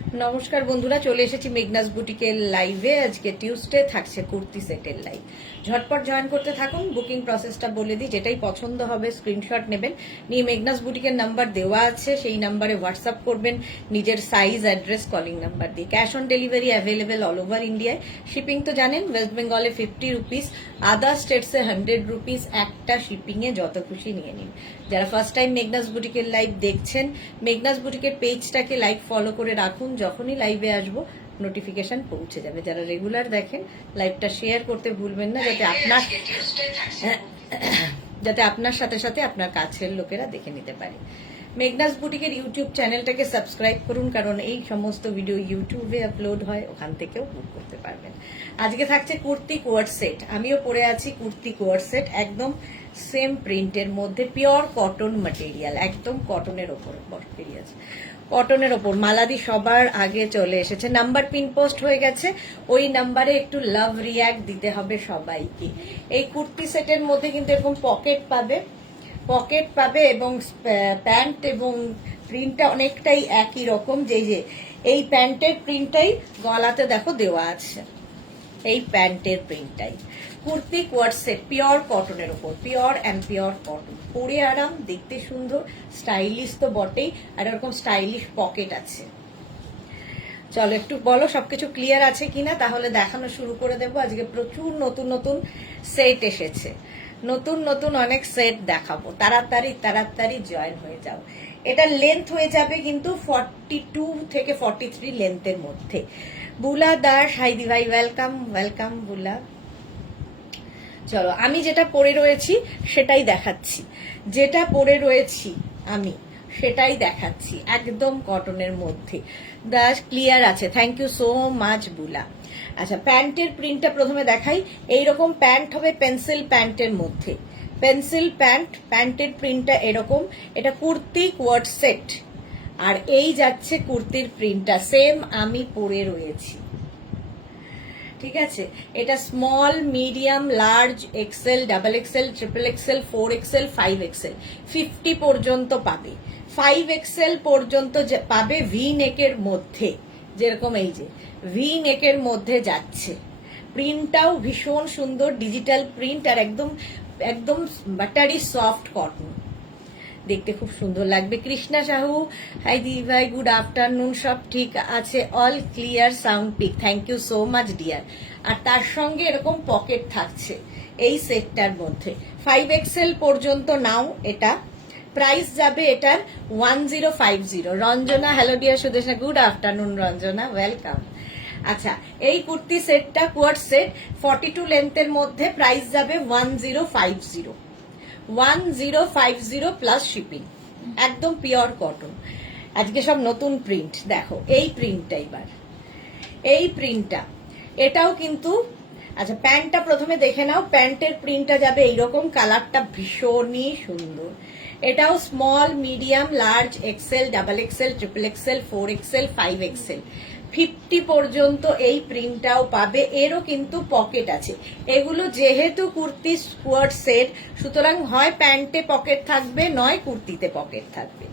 নমস্কার বন্ধুরা, চলে এসেছি মেঘনাস বুটিকের লাইভে। আজকে টিউসডে, থাকছে কুর্তি সেটের লাইভ। ঝটপট জয়েন করতে থাকুন। বুকিং প্রসেসটা বলে দিই, যেটাই পছন্দ হবে স্ক্রিনশট নেবেন, নিয়ে মেঘনাস বুটিকের নাম্বার দেওয়া আছে, সেই নাম্বারে হোয়াটসঅ্যাপ করবেন নিজের সাইজ, অ্যাড্রেস, কলিং নাম্বার দিয়ে। Cash on delivery available all over ইন্ডিয়ায়। শিপিং তো জানেন, ওয়েস্ট বেঙ্গলে 50 রুপিস, আদার স্টেটসে 100 রুপিস। একটা শিপিংয়ে যত খুশি নিয়ে নিন। যারা ফার্স্ট টাইম মেঘনাস বুটিকের লাইভ দেখছেন, মেঘনাস বুটিকের পেজটাকে লাইক ফলো করে রাখুন, যখনই লাইভে আসবো নোটিফিকেশন পৌঁছে যাবে। যারা রেগুলার দেখেন, লাইভটা শেয়ার করতে ভুলবেন না, যাতে আপনার সাথে সাথে আপনার কাছের লোকেরা দেখে নিতে পারে। মেঘনাস বুটিকের ইউটিউব চ্যানেলটাকে সাবস্ক্রাইব করুন, কারণ এই সমস্ত ভিডিও ইউটিউবে আপলোড হয়, ওখান থেকেও বুক করতে পারবেন। আজকে থাকছে কুর্তি কোয়ার সেট। আমিও পরে আছি কুর্তি কোয়ার সেট, একদম সেম প্রিন্টের মধ্যে, পিওর কটন ম্যাটেরিয়াল, একদম কটনের ওপর বেরিয়ে আছে। কটনের ওপর মালাদি সবার আগে চলে এসেছে, নাম্বার পিন পোস্ট হয়ে গেছে, ওই নাম্বারে একটু লাভ রিয়াক্ট দিতে হবে সবাইকে। এই কুর্তি সেটের মধ্যে কিন্তু এরকম পকেট পাবে এবং প্যান্ট এবং প্রিন্টটা অনেকটাই একই রকম। যে এই প্যান্টের প্রিন্টটাই গলাতে দেখো দেওয়া আছে, এই প্যান্টের প্রিন্টটাই। কুর্তি কোয়ার সেট, পিওর কটনের ওপর, পিওর অ্যান্ড পিওর কটন, পরে আরাম, দেখতে সুন্দর, স্টাইলিশ তো বটেই, আর এরকম স্টাইলিশ পকেট আছে। চলো একটু বলো সবকিছু ক্লিয়ার আছে কিনা, তাহলে দেখানো শুরু করে দেবো। আজকে প্রচুর নতুন নতুন সেট এসেছে, নতুন নতুন অনেক সেট দেখাবো। তাড়াতাড়ি জয়েন হয়ে যাও। এটা লেন্থ হয়ে যাবে কিন্তু 42 থেকে 43 লেন্থের মধ্যে। বুলা দাস, হাইদি ভাই, ওয়েলকাম বুলা। চলো, আমি যেটা পরে রয়েছি সেটাই দেখাচ্ছি, আমি সেটাই দেখাচ্ছি, একদম কটনের মধ্যে। দাস ক্লিয়ার আছে, থ্যাংক ইউ সো মাচ বুলা। আচ্ছা, প্যান্টের প্রিন্টটা প্রথমে দেখাই। এইরকম প্যান্ট হবে পেন্সিল প্যান্টের মধ্যে, পেন্সিল প্যান্টের প্রিন্টটা এরকম। এটা কুর্তি কোয়ার্ড সেট, আর এই যাচ্ছে কুর্তির প্রিন্টটা সেম আমি পরে রয়েছি, ঠিক আছে। এটা small, medium, large, XL, double XL, triple XL, 4XL, 5XL, 50 পর্যন্ত পাবে। 5XL পর্যন্ত পাবে ভি নেকের মধ্যে, যেরকম এই যে ভি নেকের মধ্যে যাচ্ছে। প্রিন্টটাও ভীষণ সুন্দর, ডিজিটাল প্রিন্ট, আর একদম বাটারি সফট কটন, দেখতে খুব সুন্দর লাগবে। কৃষ্ণা সাহু, হাই দি ভাই, গুড আফটারনুন, সব ঠিক আছে, all clear, sound pick, thank you so much dear. আর তার সঙ্গে এরকম পকেট থাকছে এই সেটটার মধ্যে। 5XL পর্যন্ত নাও। এটা প্রাইস যাবে এটার 1050। Ranjana, hello dear Sudeshna, good afternoon Ranjana, welcome. আচ্ছা, এই কুর্তি সেটটা কোয়ার্ড সেট 42 লেন্থের মধ্যে, প্রাইস যাবে 1050 প্লাস শিপিং, একদম পিওর কটন। আজকে সব নতুন প্রিন্ট দেখো। এই প্রিন্টটা এটাও কিন্তু। আচ্ছা, প্যান্টটা প্রথমে দেখে নাও। প্যান্টের প্রিন্টটা যাবে এইরকম, কালারটা ভীষণই সুন্দর। এটাও small, medium, large, XL, double XL, triple XL, 4XL, 5XL, 50 পর্যন্ত এই প্রিন্টটাও পাবে। এরও কিন্তু পকেট আছে। এগুলো যেহেতু কুর্তি স্কোয়ার্ট সেট, সুতরাং হয় প্যান্টে পকেট থাকবে, নয় কুর্তিতে পকেট থাকবে।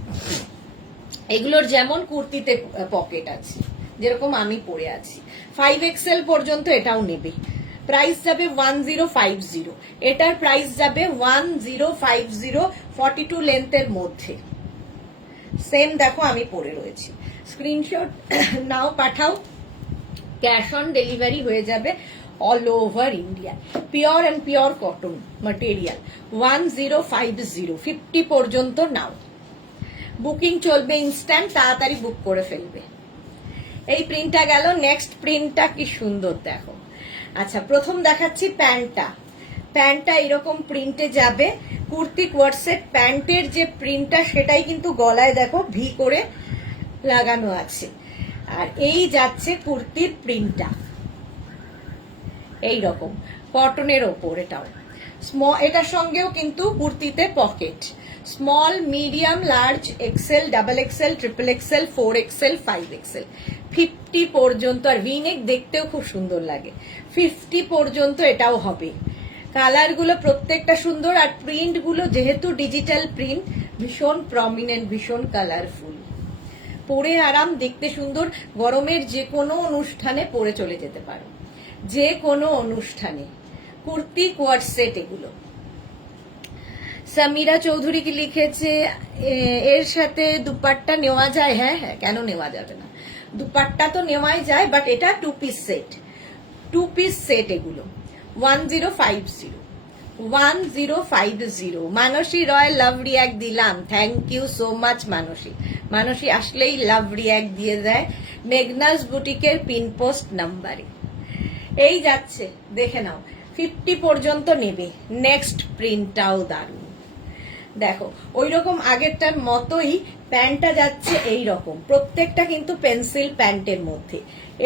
এগুলোর যেমন কুর্তিতে পকেট আছে, যেরকম আমি পরে আছি। 5XL পর্যন্ত এটাও নেবে, প্রাইস যাবে 1050। এটার প্রাইস যাবে 1050, 42 লেন্থের মধ্যে। সেম দেখো আমি পরে রয়েছি। স্ক্রিনশট নাও, পাঠাও। ক্যাশ অন ডেলিভারি হয়ে যাবে all over India. Pure and pure cotton material, 1050, 50 পর্যন্ত নাও। বুকিং চলবে ইনস্ট্যান্ট, তাড়াতাড়ি বুক করে ফেলবে। এই প্রিন্টটা গেল। নেক্সট প্রিন্টটা কি সুন্দর দেখো। আচ্ছা, প্রথম দেখাচ্ছি প্যান্টটা এরকম প্রিন্টে যাবে। কুর্তি কোয়ার্ড সেট, প্যান্টের যে প্রিন্টটা সেটাই কিন্তু গলায় দেখো ভি করে লাগানো আছে। আর এই যাচ্ছে কুর্তির প্রিন্টটা এইরকম কটনের ওপর। এটার সঙ্গেও কিন্তু কুর্তিতে pocket, small, medium, large, XL, double XL, triple XL, 4XL, 5XL, 50 পর্যন্ত। আর ভিনেক দেখতেও খুব সুন্দর লাগে। 50 পর্যন্ত এটাও হবে। কালারগুলো প্রত্যেকটা সুন্দর, আর প্রিন্টগুলো যেহেতু ডিজিটাল প্রিন্ট, ভীষণ প্রমিনেন্ট, ভীষণ কালারফুল। পরে আরাম, দেখতে সুন্দর, গরমের যে কোনো অনুষ্ঠানে পরে চলে যেতে পারো, যে কোনো অনুষ্ঠানে। কুর্তি কোয়ার্ড সেট এগুলো। সামিরা চৌধুরী কি লিখেছে, এর সাথে দুপাট্টা নেওয়া যায়? হ্যাঁ হ্যাঁ, কেন নেওয়া যাবে না, দুপাট্টা তো নেওয়াই যায়, বাট এটা 2 পিস সেট, 2 পিস সেট এগুলো। 1050 মানসী রয় লাভ রিয়াক্ট দিলাম, থ্যাংক ইউ সো মাচ মানসী। মানসী আসলেই লাভ রিয়াক্ট দিয়ে দেয় মেঘনাস বুটিকের পিন পোস্ট নাম্বারে। এই যাচ্ছে, দেখে নাও, 50 পর্যন্ত নেবে। নেক্সট প্রিন্টটাও দারুণ, দেখো ওই রকম আগেরটার মতোই প্যান্টটা যাচ্ছে এই রকম, প্রত্যেকটা কিন্তু পেন্সিল প্যান্টের মধ্যে।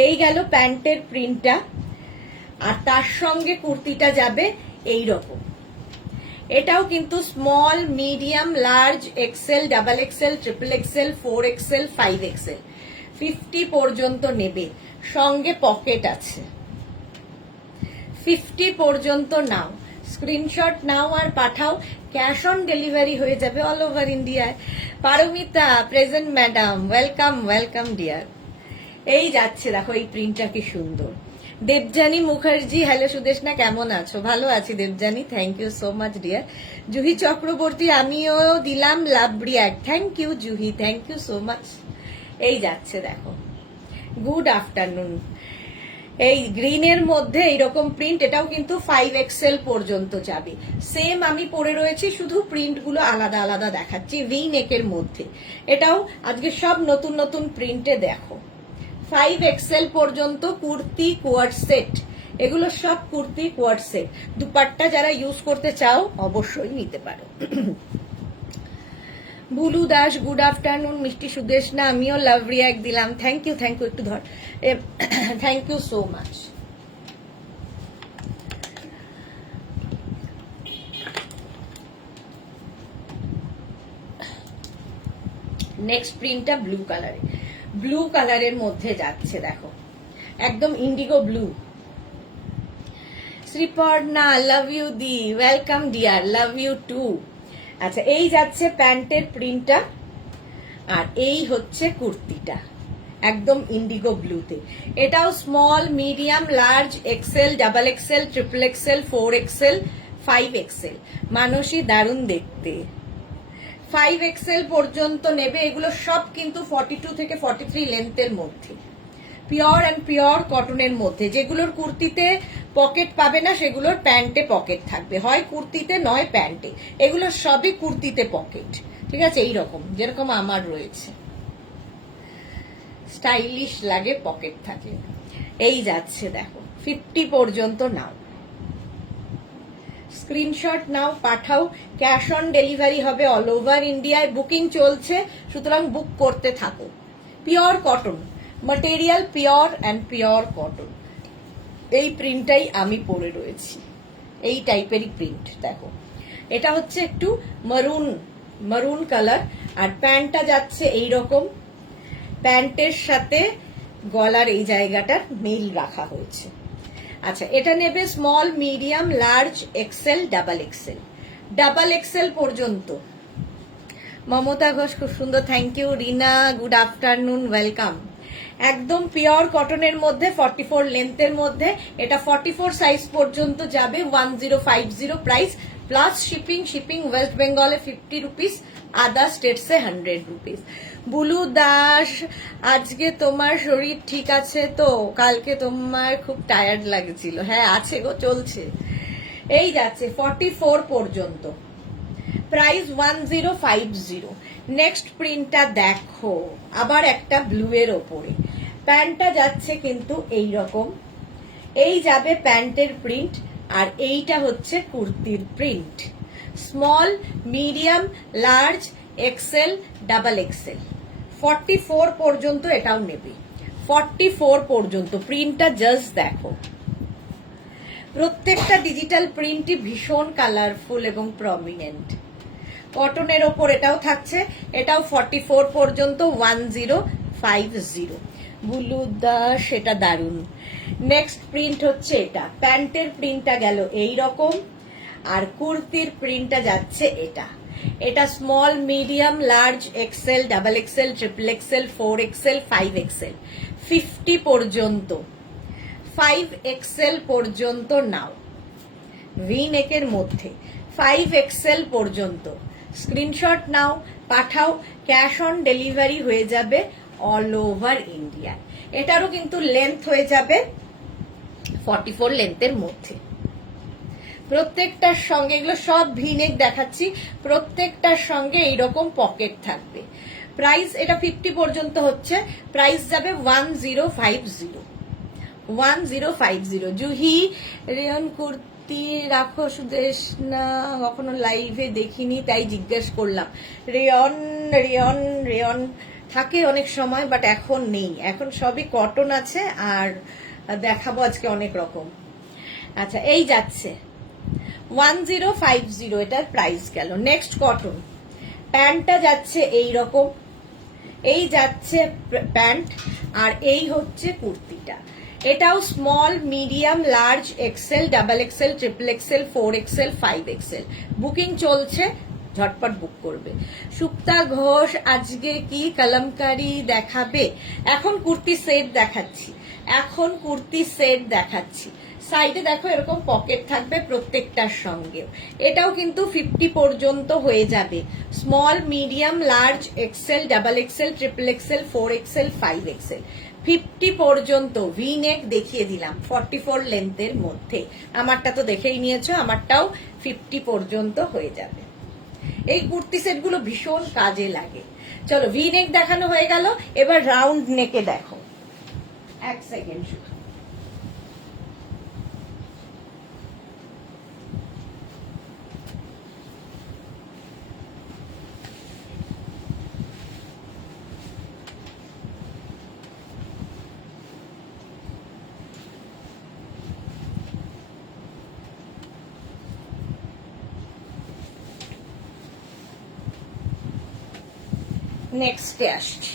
এই গেল প্যান্টের প্রিন্টটা, আর তার সঙ্গে কুর্তিটা যাবে এই রকম। এটাও কিন্তু small, medium, large, XL, double XL, triple XL, 4 XL, 5 XL, 50 পর্যন্ত নেবে। সঙ্গে পকেট আছে। 50 পর্যন্ত নাও, স্ক্রিনশট নাও আর পাঠাও, ক্যাশ অন ডেলিভারি হয়ে যাবে অল ওভার ইন্ডিয়ায়। Paromita present madam, welcome welcome dear. এই যাচ্ছে, দেখো এই প্রিন্টটা কি সুন্দর। দেবজানী মুখার্জি, হ্যালো সুদেশনা, কেমন আছো? ভালো আছি Debjani, thank you so much dear. Juhi Chakraborty, আমিও দিলাম love react, thank you Juhi, thank you so much. এই যাচ্ছে, দেখো গুড আফটারনুন। এই গ্রিনের মধ্যে এইরকম প্রিন্ট, এটাও কিন্তু 5 এক্সেল পর্যন্ত যাবে। সেম আমি পরে রয়েছি, শুধু প্রিন্টগুলো আলাদা আলাদা দেখাচ্ছি। ভি নেকের মধ্যে, এটাও আজকে সব নতুন নতুন প্রিন্টে দেখো। 5 এক্সেল পর্যন্ত কুর্তি কোয়ার্ড সেট, এগুলো সব কুর্তি কোয়ার্ড সেট। দুপাট্টা যারা ইউজ করতে চাও অবশ্যই নিতে পারো। Bulu Das, good afternoon. মিষ্টি সুদেশনা, আমিও লাভ রিয়াক্ট দিলাম, থ্যাংক ইউ থ্যাংক ইউ, একটু ধর, thank you so much. Next প্রিন্টটা ব্লু কালারে, ব্লু কালারের মধ্যে যাচ্ছে, দেখো একদম indigo blue. Sriparna, love you দি, welcome dear, love you too. আচ্ছা, এই যাচ্ছে প্যান্টের প্রিন্টটা, আর এই হচ্ছে কুর্তিটা একদম ইন্ডিগো ব্লুতে। এটাও small, medium, large, XL, double XL, triple XL, 4 XL, 5 XL. Manasi দারুণ দেখতে। 5 এক্সেল পর্যন্ত নেবে। এগুলো সব কিন্তু 42 থেকে 43 লেন্থের মধ্যে, পিওর অ্যান্ড পিওর কটনের মধ্যে। যেগুলোর কুর্তিতে পকেট পাবে না, সেগুলোর প্যান্টে পকেট থাকবে, হয় কুর্তিতে নয় প্যান্টে। এগুলো সবই কুর্তিতে পকেট, ঠিক আছে, এইরকম যেরকম আমার রয়েছে, স্টাইলিশ লাগে পকেট থাকে। এই যাচ্ছে, দেখো 50 পর্যন্ত নাও, স্ক্রিনশট নাও, পাঠাও, ক্যাশ অন ডেলিভারি হবে অল ওভার ইন্ডিয়ায়। বুকিং চলছে, সুতরাং বুক করতে থাকো। Pure cotton material, pure and pure cotton. এই প্রিন্টটাই আমি পরে রয়েছি, এই টাইপেরই প্রিন্ট। দেখো এটা হচ্ছে একটু মারুন, মারুন কালার, আর প্যান্টটা যাচ্ছে এইরকম। প্যান্টের সাথে গলার এই জায়গাটার মিল রাখা হয়েছে। আচ্ছা, এটা নেবে small, medium, large, XL, double XL, double XL পর্যন্ত। মমতা ঘোষ, খুব সুন্দর, thank you. Rina, good afternoon, welcome. একদম পিওর কটনের মধ্যে, 44 লেন্থের মধ্যে। এটা 44 সাইজ পর্যন্ত যাবে। 1050 price plus shipping. Shipping west বেঙ্গলে 50 রুপিস, আদার স্টেটসে 100 রুপিস। বুলু দাস, আজকে তোমার শরীর ঠিক আছে তো? কালকে তোমার খুব টায়ার্ড লাগছিল। হ্যাঁ আছে গো, চলছে। এই যাচ্ছে 44 পর্যন্ত, প্রাইস 1050। নেক্সট প্রিন্টটা দেখো, আবার একটা ব্লু এর ওপরে। প্যান্টটা যাচ্ছে কিন্তু এই রকম, এই যাবে প্যান্টের প্রিন্ট, আর এইটা হচ্ছে কুর্তির print. Small, medium, large, XL, double XL, 44 পর্যন্ত এটাও নেবে। 44 পর্যন্ত প্রিন্টটা জাস্ট দেখো। প্রত্যেকটা ডিজিটাল প্রিন্টই ভীষণ কালারফুল এবং প্রমিনেন্ট। কটনের ওপর এটাও থাকছে, এটাও 44 পর্যন্ত, 1050। বুলু দাস, এটা দারুন। নেক্সট প্রিন্ট হচ্ছে এটা, প্যান্টের প্রিন্টটা গেল এই রকম, আর কুর্তির প্রিন্টটা যাচ্ছে এটা। এটা small, medium, large, XL, double XL, triple XL, 4XL, 5XL, 50 পর্যন্ত, 5XL পর্যন্ত নাও। ভি নেকের মধ্যে 5XL পর্যন্ত স্ক্রিনশট নাও, পাঠাও, ক্যাশ অন ডেলিভারি হয়ে যাবে অল ওভার ইন্ডিয়া। এটারও কিন্তু লেন্থ হয়ে যাবে 44 লেন্থের মধ্যে। প্রত্যেকটার সঙ্গে, এগুলো সব ভিনেক দেখাচ্ছি, প্রত্যেকটার সঙ্গে এইরকম পকেট থাকবে। প্রাইস এটা 50 পর্যন্ত হচ্ছে, প্রাইস যাবে 1050, 1050। জুহি রেয়ন কুর্তি রাখো সুদেশ না, কখনো লাইভে দেখিনি তাই জিজ্ঞেস করলাম। রেয়ন রেয়ন রেয়ন থাকে অনেক সময়, বাট এখন নেই, এখন সবই কটন আছে। আর দেখাবো আজকে অনেক রকম। আচ্ছা, এই যাচ্ছে 1050, এটার প্রাইস গেল। নেক্সট কটন, প্যান্টটা যাচ্ছে এই রকম, এই যাচ্ছে প্যান্ট, আর এই হচ্ছে কুর্তিটা। এটাও small, medium, large, XL, double XL, triple XL, 4XL, 5XL। Booking চলছে, ঝটপট বুক করবে। সুপ্তা ঘোষ আজকে কি কলমকারি দেখাবে? এখন কুর্তি সেট দেখাচ্ছি, এখন কুর্তি সেট দেখাচ্ছি। সাইডে দেখো এরকম পকেট থাকবে প্রত্যেকটার সঙ্গে। এটাও কিন্তু 50 পর্যন্ত হয়ে যাবে। Small, medium, large, XL, double XL, triple XL, 4XL, 5XL, 50 পর্যন্ত। ভি নেক দেখিয়ে দিলাম 44 লেন্থের মধ্যে। আমারটা তো দেখেই নিয়েছো, আমারটাও 50 পর্যন্ত হয়ে যাবে। এই কুর্তি সেটগুলো ভীষণ কাজে লাগে। চলো, ভি নেক দেখানো হয়ে গেল, এবার রাউন্ড নেকে দেখো। এক সেকেন্ড শুধু। নেক্সটে আসছি।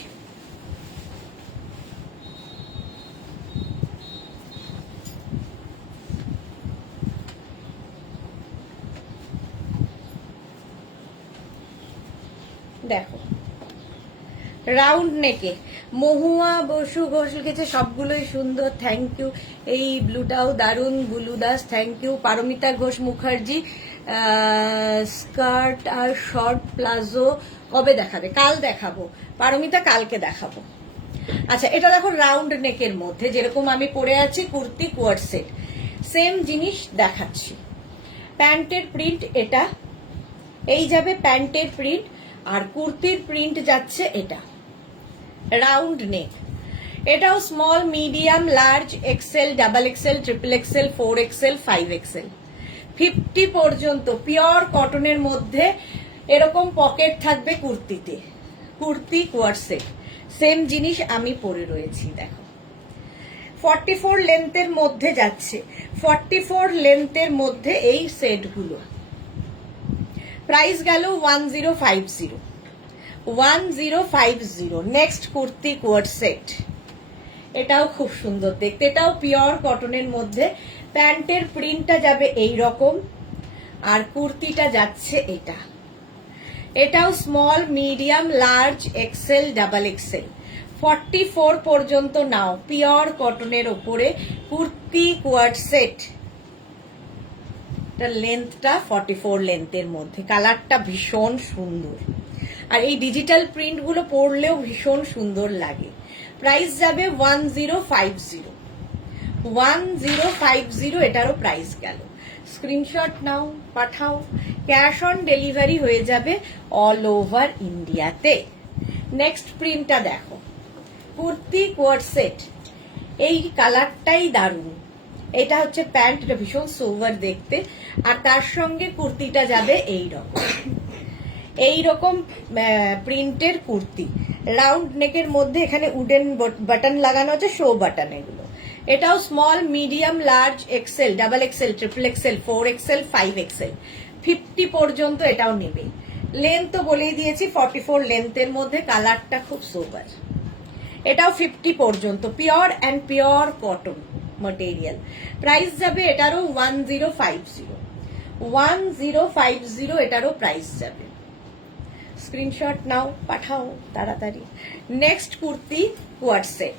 দেখো রাউন্ড নেকে মহুয়া বসু ঘোষ লিখেছে, সবগুলোই সুন্দর, থ্যাংক ইউ। এই ব্লুটাও দারুন, Bulu Das thank you. Paramita Ghosh Mukherjee, skirt আর শর্ট প্লাজো কবে দেখাবে? কাল দেখাবো পারমিতা, কালকে দেখাবো। আচ্ছা, এটা দেখো রাউন্ড নেকের মধ্যে, যেরকম আমি পরে আছি কুর্তি কোয়ার্ড সেট, সেম জিনিস দেখাচ্ছি। প্যান্টের প্রিন্ট এটা, এই যাবে প্যান্টের প্রিন্ট, আর কুর্তির প্রিন্ট যাচ্ছে এটা। রাউন্ড নেক, এটাও small, medium, large, XL, double XL, triple XL, 4XL, 5XL, 50 পর্যন্ত। পিওর কটনের মধ্যে এরকম পকেট থাকবে কুর্তিতে। কুর্তি কোয়ার্ড সেট, সেম জিনিস আমি পরে রয়েছি। দেখো 44 লেন্থের মধ্যে যাচ্ছে, 44 লেন্থের মধ্যে এই সেটগুলো। প্রাইস গেল 1050, 1050। নেক্সট কুর্তি কোয়ার্ড সেট, এটাও খুব সুন্দর দেখতে, এটাও পিওর কটনের মধ্যে। প্যান্টের প্রিন্টটা যাবে এই রকম, আর কুর্তিটা যাচ্ছে এটা। এটাও small, medium, large, XL, double XL, 44 পর্যন্ত নাও। পিওর কটনের ওপরে কুর্তি কোয়ার্ড সেট, লেন্থটা 44 লেন্থের মধ্যে। কালারটা ভীষণ সুন্দর, আর এই ডিজিটাল প্রিন্ট গুলো পরলেও ভীষণ সুন্দর লাগে। প্রাইস যাবে 1050, 1050, এটারও প্রাইস গেল। স্ক্রিনশট নাও, পাঠাও, ক্যাশ অন ডেলিভারি হয়ে যাবে অল ওভার ইন্ডিয়াতে। নেক্সট প্রিন্টটা দেখো, কুর্তি কোয়ার্ড সেট, এই কালারটাই দারুণ। এটা হচ্ছে প্যান্ট, এটা ভীষণ সোভার দেখতে, আর তার সঙ্গে কুর্তিটা যাবে এইরকম প্রিন্টের কুর্তি। রাউন্ড নেকের মধ্যে এখানে উডেন বাটন লাগানো আছে, শো বাটন এগুলো। এটাও small, medium, large, XL, double XL, triple XL, 4XL, 5XL, 50 পর্যন্ত এটাও নেবে। লেন্থ তো বলেই দিয়েছি 44 লেন্থের মধ্যে। কালারটা খুব সোবার। এটাও 50 পর্যন্ত, pure and pure cotton material. Price যাবে এটারও 1050, 1050, এটারও প্রাইস যাবে। স্ক্রিনশট নাও, পাঠাও তাড়াতাড়ি। নেক্সট কুর্তি কোয়াড সেট,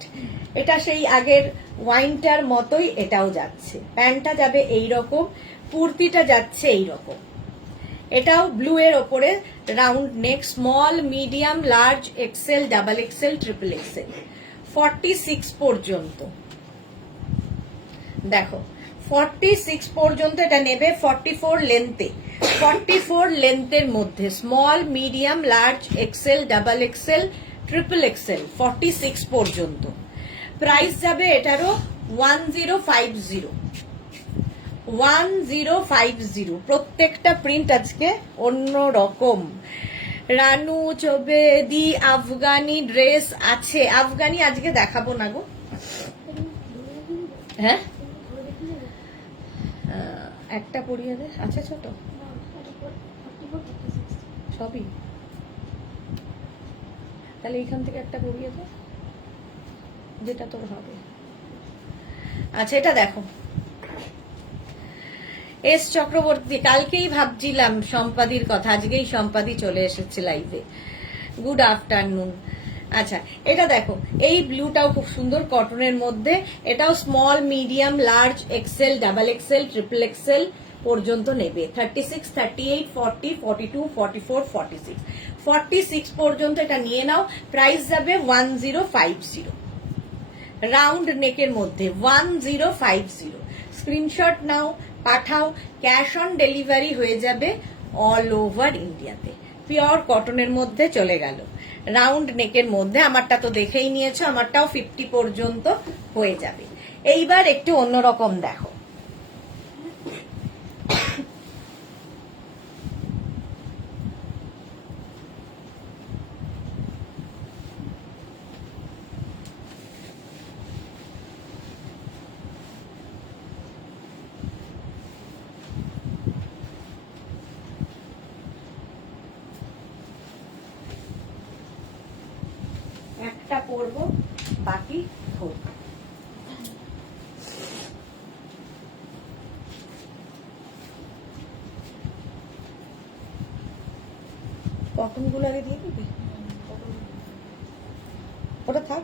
এটা সেই আগের ওয়াইনটার মতোই এটাও যাচ্ছে। প্যান্টটা যাবে এইরকম, কুর্তিটা যাচ্ছে এইরকম। এটাও ব্লু এর ওপরে round neck, small, medium, large, XL, double XL, triple XL, 46 পর্যন্ত। দেখো 46 পর্যন্ত এটা নেবে, 44 লেন্থে, 44 লেন্থের মধ্যে small, medium, large, XL, double XL, triple XL, 46 পর্যন্ত। প্রাইস যাবে এটারও 1050, 1050। প্রত্যেকটা প্রিন্ট আজকে অন্য রকম। রানু, চোবেদি, আফগানি ড্রেস আছে। আফগানি আজকে দেখাবো না গো। হ্যাঁ, একটা পরিয়ে দে, আছে ছোট সবই, তাহলে এইখান থেকে একটা পরিয়ে দে যেটা তোর হবে। আচ্ছা এটা দেখো, এস চক্রবর্তী, কালকেই ভাবছিলাম সম্পাদির কথা, আজকেই সম্পাদি চলে এসেছে লাইভে। Good afternoon. আচ্ছা এটা দেখো, এই ব্লুটাও খুব সুন্দর, কটনের মধ্যে। এটাও small, medium, large, XL, double XL, triple XL পর্যন্ত নেবে। 36, 38, 40, 42, 44, 46, 46 পর্যন্ত এটা নিয়ে নাও। প্রাইস যাবে 1050, রাউন্ড নেকের মধ্যে 1050। স্ক্রিনশট নাও, পাঠাও। ক্যাশ অন ডেলিভারি হয়ে যাবে অল ওভার ইন্ডিয়াতে। পিওর কটনের মধ্যে চলে গেল, রাউন্ড নেকের মধ্যে। আমারটা তো দেখেই নিয়েছো, আমারটাও 50 পর্যন্ত হয়ে যাবে। এইবার একটু অন্যরকম দেখো। একটা পরবো, বাকি হোক। কটনগুলো আগে দিয়ে দিবি, ওটা থাক।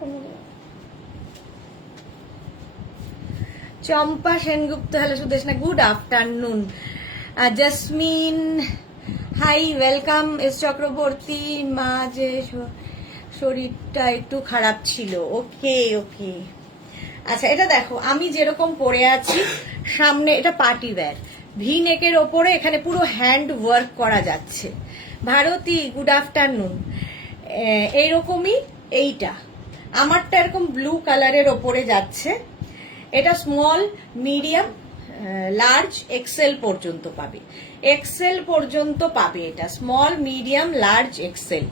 Champa Sengupta, hello Sudeshna, good afternoon. Jasmin, hi, welcome. S Chakraborty, মা যে শরীরটা একটু খারাপ ছিল। ওকে ওকে। আচ্ছা এটা দেখো, আমি যেরকম পরে আছি সামনে, এটা পার্টি ওয়্যার, ভি নেকের ওপরে এখানে পুরো হ্যান্ড ওয়ার্ক করা যাচ্ছে। Bharati, good afternoon. এইরকমই এইটা, আমারটা এরকম ব্লু কালারের ওপরে যাচ্ছে। এটা স্মল, মিডিয়াম, লার্জ, এক্সেল পর্যন্ত পাবে। এক্সেল পর্যন্ত পাবে এটা, স্মল, মিডিয়াম, লার্জ, এক্সেল,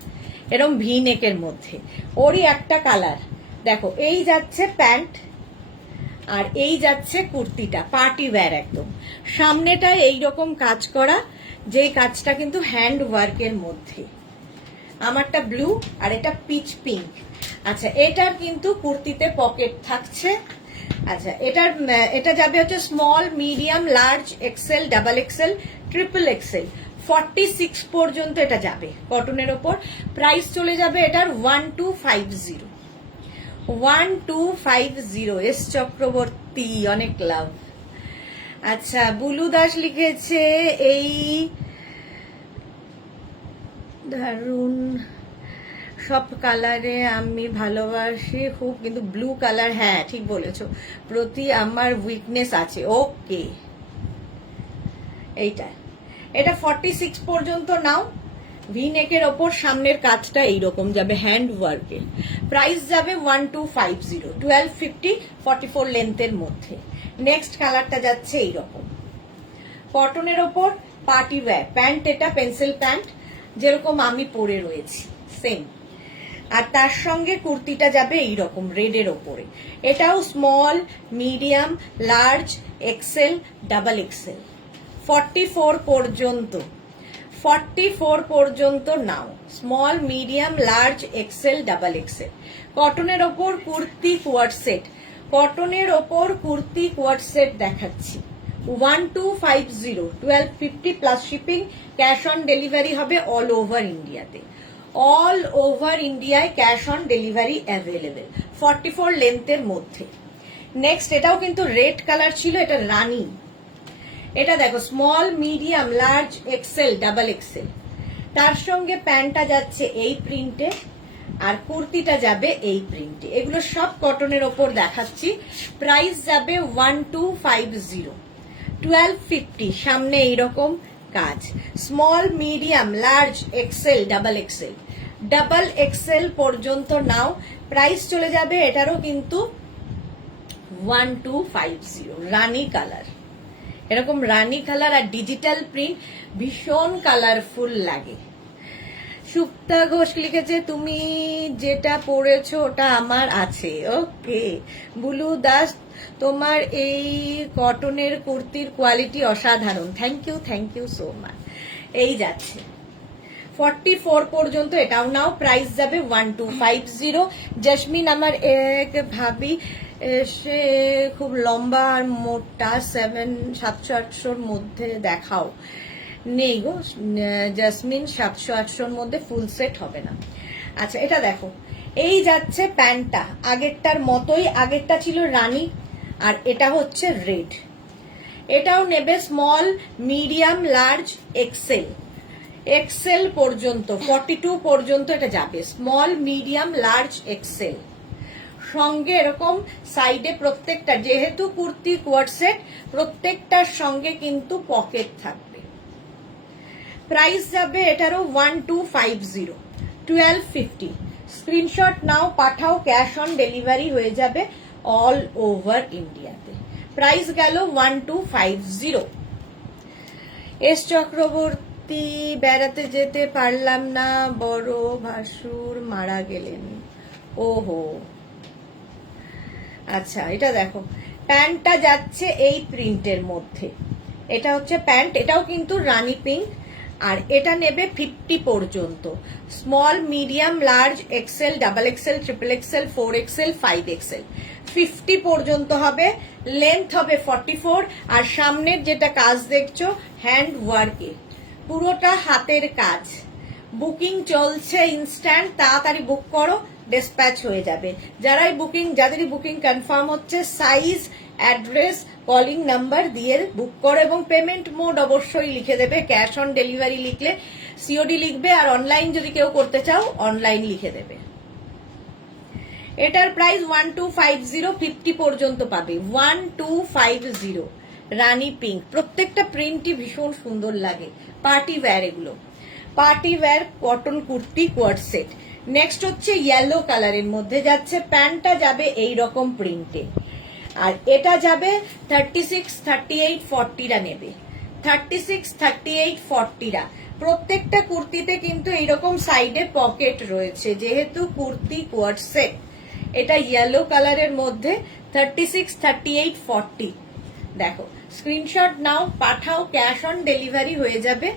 এরকম ভি নেকের মধ্যে। ওরই একটা কালার দেখো, এই যাচ্ছে প্যান্ট আর এই যাচ্ছে কুর্তিটা, পার্টি ওয়্যার একদম। সামনেটা এইরকম কাজ করা, যে কাজটা কিন্তু হ্যান্ড ওয়ার্কের মধ্যে। আমারটা ব্লু আর এটা পিচ পিঙ্ক। আচ্ছা এটার কিন্তু কুর্তিতে পকেট থাকছে। আচ্ছা এটা যাবে হচ্ছে small, medium, large, XL, double XL, triple XL, 46 পর্যন্ত এটা যাবে কটনের ওপর। প্রাইস চলে যাবে এটার 1250, 1250। এস চক্রবর্তী, অনেক লাভ। আচ্ছা বুলু দাস লিখেছে, এই দারুন, সব কালারে আমি ভালোবাসি খুব, কিন্তু ব্লু কালার, হ্যাঁ ঠিক বলেছো, প্রতি আমার উইকনেস আছে। ওকে, এইটা, এটা 46 পর্যন্ত নাও। ভি নেকের ওপর সামনের কাজটা এইরকম যাবে হ্যান্ড ওয়ার্কে। প্রাইস যাবে 1250, 1250, 44 লেন্থের মধ্যে। নেক্সট কালারটা যাচ্ছে এইরকম, কটনের ওপর পার্টি ওয়্যার প্যান্ট, এটা পেন্সিল প্যান্ট যেরকম আমি পরে রয়েছি সেম। আর তার সঙ্গে কুর্তিটা যাবে এইরকম রেডের ওপরে। এটাও small, medium, large, XL, double XL, 44 পর্যন্ত, 44 পর্যন্ত নাও। Small, medium, large, XL, double XL. কটনের ওপর কুর্তি কোয়াড সেট, কটনের ওপর কুর্তি কোয়াড সেট দেখাচ্ছি, 1250, 1250 plus shipping. Cash on delivery হবে অল ওভার ইন্ডিয়াতে। অল ওভার ইন্ডিয়ায় ক্যাশ অন ডেলিভারি অ্যাভেলেবেল, 44 লেন্থের মধ্যে। নেক্সট এটাও কিন্তু রেড কালার ছিল, এটা রানী। এটা দেখো small, medium, large, XL, double XL. তার সঙ্গে প্যান্টটা যাচ্ছে এই প্রিন্টে আর কুর্তিটা যাবে এই প্রিন্টে। এগুলো সব কটনের ওপর দেখাচ্ছি। প্রাইস যাবে 1250, 1250। সামনে এইরকম কাজ, small, medium, large, XL, double XL. Double XL পর্যন্ত নাও, প্রাইস চলে যাবে এটারও কিন্তু 1250। রানী কালার, এরকম রানী কালার আর ডিজিটাল প্রিন্ট, ভীষণ কালারফুল লাগে। সুপ্তা ঘোষ লিখেছে তুমি যেটা পরেছো ওটা আমার আছে। ওকে। বুলু দাস, তোমার এই কটনের কুর্তির কোয়ালিটি অসাধারণ। Thank you so much. এই যাচ্ছে 44 পর্যন্ত, এটাও নাও, প্রাইস যাবে 1250। জসমিন, আমার এক ভাবি সে খুব লম্বা আর মোটা, 700-800-র মধ্যে দেখাও। নেই গো জসমিন, 700-800-র মধ্যে ফুল সেট হবে না। আচ্ছা এটা দেখো, এই যাচ্ছে প্যান্টটা আগেরটার মতোই, আগেরটা ছিল রানী আর এটা হচ্ছে রেড। এটাও নেবে small, medium, large, XL. XL পর্যন্ত 42 পর্যন্ত এটা যাবে, স্মল, মিডিয়াম, লার্জ, এক্সেল। সঙ্গে এরকম সাইডে প্রত্যেকটা, যেহেতু কুর্তি কোয়ার্ড সেট, প্রত্যেকটার সঙ্গে কিন্তু পকেট থাকবে। প্রাইস যাবে এটারও 1250, 1250। স্ক্রিনশট নাও, পাঠাও, ক্যাশ অন ডেলিভারি হয়ে যাবে অল ওভার ইন্ডিয়াতে। প্রাইস গেল 1250। এস চক্রবর্তী, বেড়াতে যেতে পারলাম না, বড় ভাসুর মারা গেলেন। ওহো আচ্ছা, এটা দেখো প্যান্টটা যাচ্ছে এই প্রিন্টের মধ্যে। এটা হচ্ছে প্যান্ট, এটাও কিন্তু রানী পিঙ্ক আর এটা নেবে 50 পর্যন্ত, small, medium, large, XL, double XL, triple XL, 4 XL, 5 XL. 50 পর্যন্ত হবে, লেন্থ হবে 44। আর সামনের যেটা কাজ দেখছো হ্যান্ড ওয়ার্কে, পুরোটা হাতের কাজ। বুকিং চলছে ইনস্ট্যান্ট, তাড়াতাড়ি বুক করো, ডিসপ্যাচ হয়ে যাবে। যাদেরই বুকিং কনফার্ম হচ্ছে, সাইজ, অ্যাড্রেস, কলিং নাম্বার দিয়ে বুক করো এবং পেমেন্ট মোড অবশ্যই লিখে দেবে। ক্যাশ অন ডেলিভারি লিখলে সিওডি লিখবে, আর অনলাইন যদি কেউ করতে চাও অনলাইন লিখে দেবে। এটার প্রাইস 1250, 50 পর্যন্ত পাবে, 1250। রানী পিঙ্ক, প্রত্যেকটা প্রিন্টই ভীষণ সুন্দর লাগে। পার্টি ওয়্যার, এগুলো party wear cotton kurti co-ord set. Next হচ্ছে ইয়েলো কালারের মধ্যে যাচ্ছে, প্যান্টটা যাবে এই রকম প্রিন্টে আর এটা যাবে 36, 38, 40রা নেবে, 36, 38, 40রা। প্রত্যেকটা কুর্তিতে কিন্তু এইরকম সাইডে পকেট রয়েছে, যেহেতু কুর্তি কোয়ার্ড সেট। এটা ইয়েলো কালারের মধ্যে 36, 38, 40। দেখো স্ক্রিনশট নাও, পাঠাও, ক্যাশ অন ডেলিভারি হয়ে যাবে